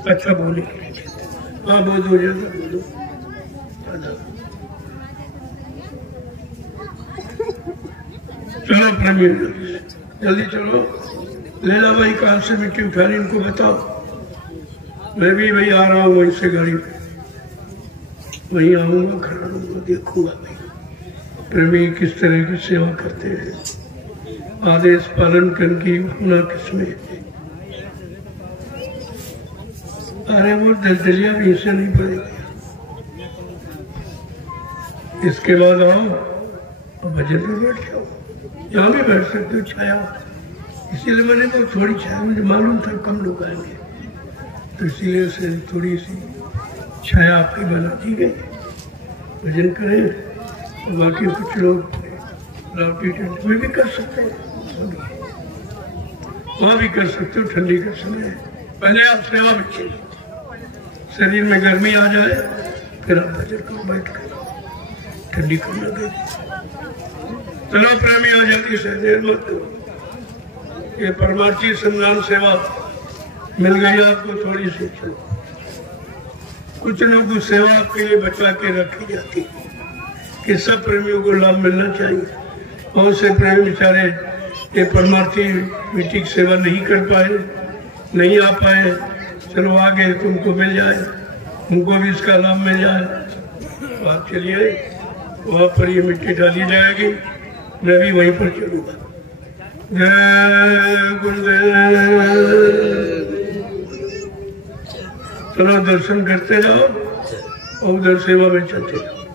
अच्छा बोले। हाँ बोलो जल्दी बोलो। चलो प्रेमी जल्दी चलो। लेला भाई कहाँ से मिट्टी उठानी इनको बताओ। मैं भी भाई आ रहा हूँ वहीं से गाड़ी पे, वहीं आऊंगा, खड़ा रहूंगा, देखूंगा भाई प्रेमी किस तरह की सेवा करते हैं। आदेश पालन करने की होना किसमें। अरे वो दलदलिया भी इसे नहीं पड़ेगी। इसके बाद आओ और भजन में बैठ जाओ। यहाँ भी बैठ सकते हो छाया, इसीलिए मैंने तो थोड़ी छाया, मुझे मालूम था कम लोग आएंगे तो इसीलिए से थोड़ी सी छाया आपकी बना दी गई। भजन करें और बाकी कुछ लोग रावटी टेंट में भी कर सकते हैं, वहाँ भी कर सकते हो। ठंडी का समय है, पहले आप सेवा भी कीजिए, शरीर में गर्मी आ जाए फिर आप भजन करो बैठ कर, ठंडी कम लगे। चलो प्रेमी आ जाती से देर मत करो। ये परमार्थी संधान सेवा मिल गई आपको थोड़ी सी, चलो कुछ न कुछ सेवा आपके लिए बचा के रखी जाती है कि सब प्रेमियों को लाभ मिलना चाहिए। बहुत से प्रेमी बेचारे ये परमार्थी मीटिंग सेवा नहीं कर पाए, नहीं आ पाए, चलो आगे तुमको मिल जाए, उनको भी इसका लाभ मिल जाए। तो आप चलिए वहाँ पर ये मिट्टी डाली जाएगी, मैं भी वहीं पर चलूँगा। जय गुरुदेव। चलो दर्शन करते जाओ और उधर सेवा में चलते जाओ।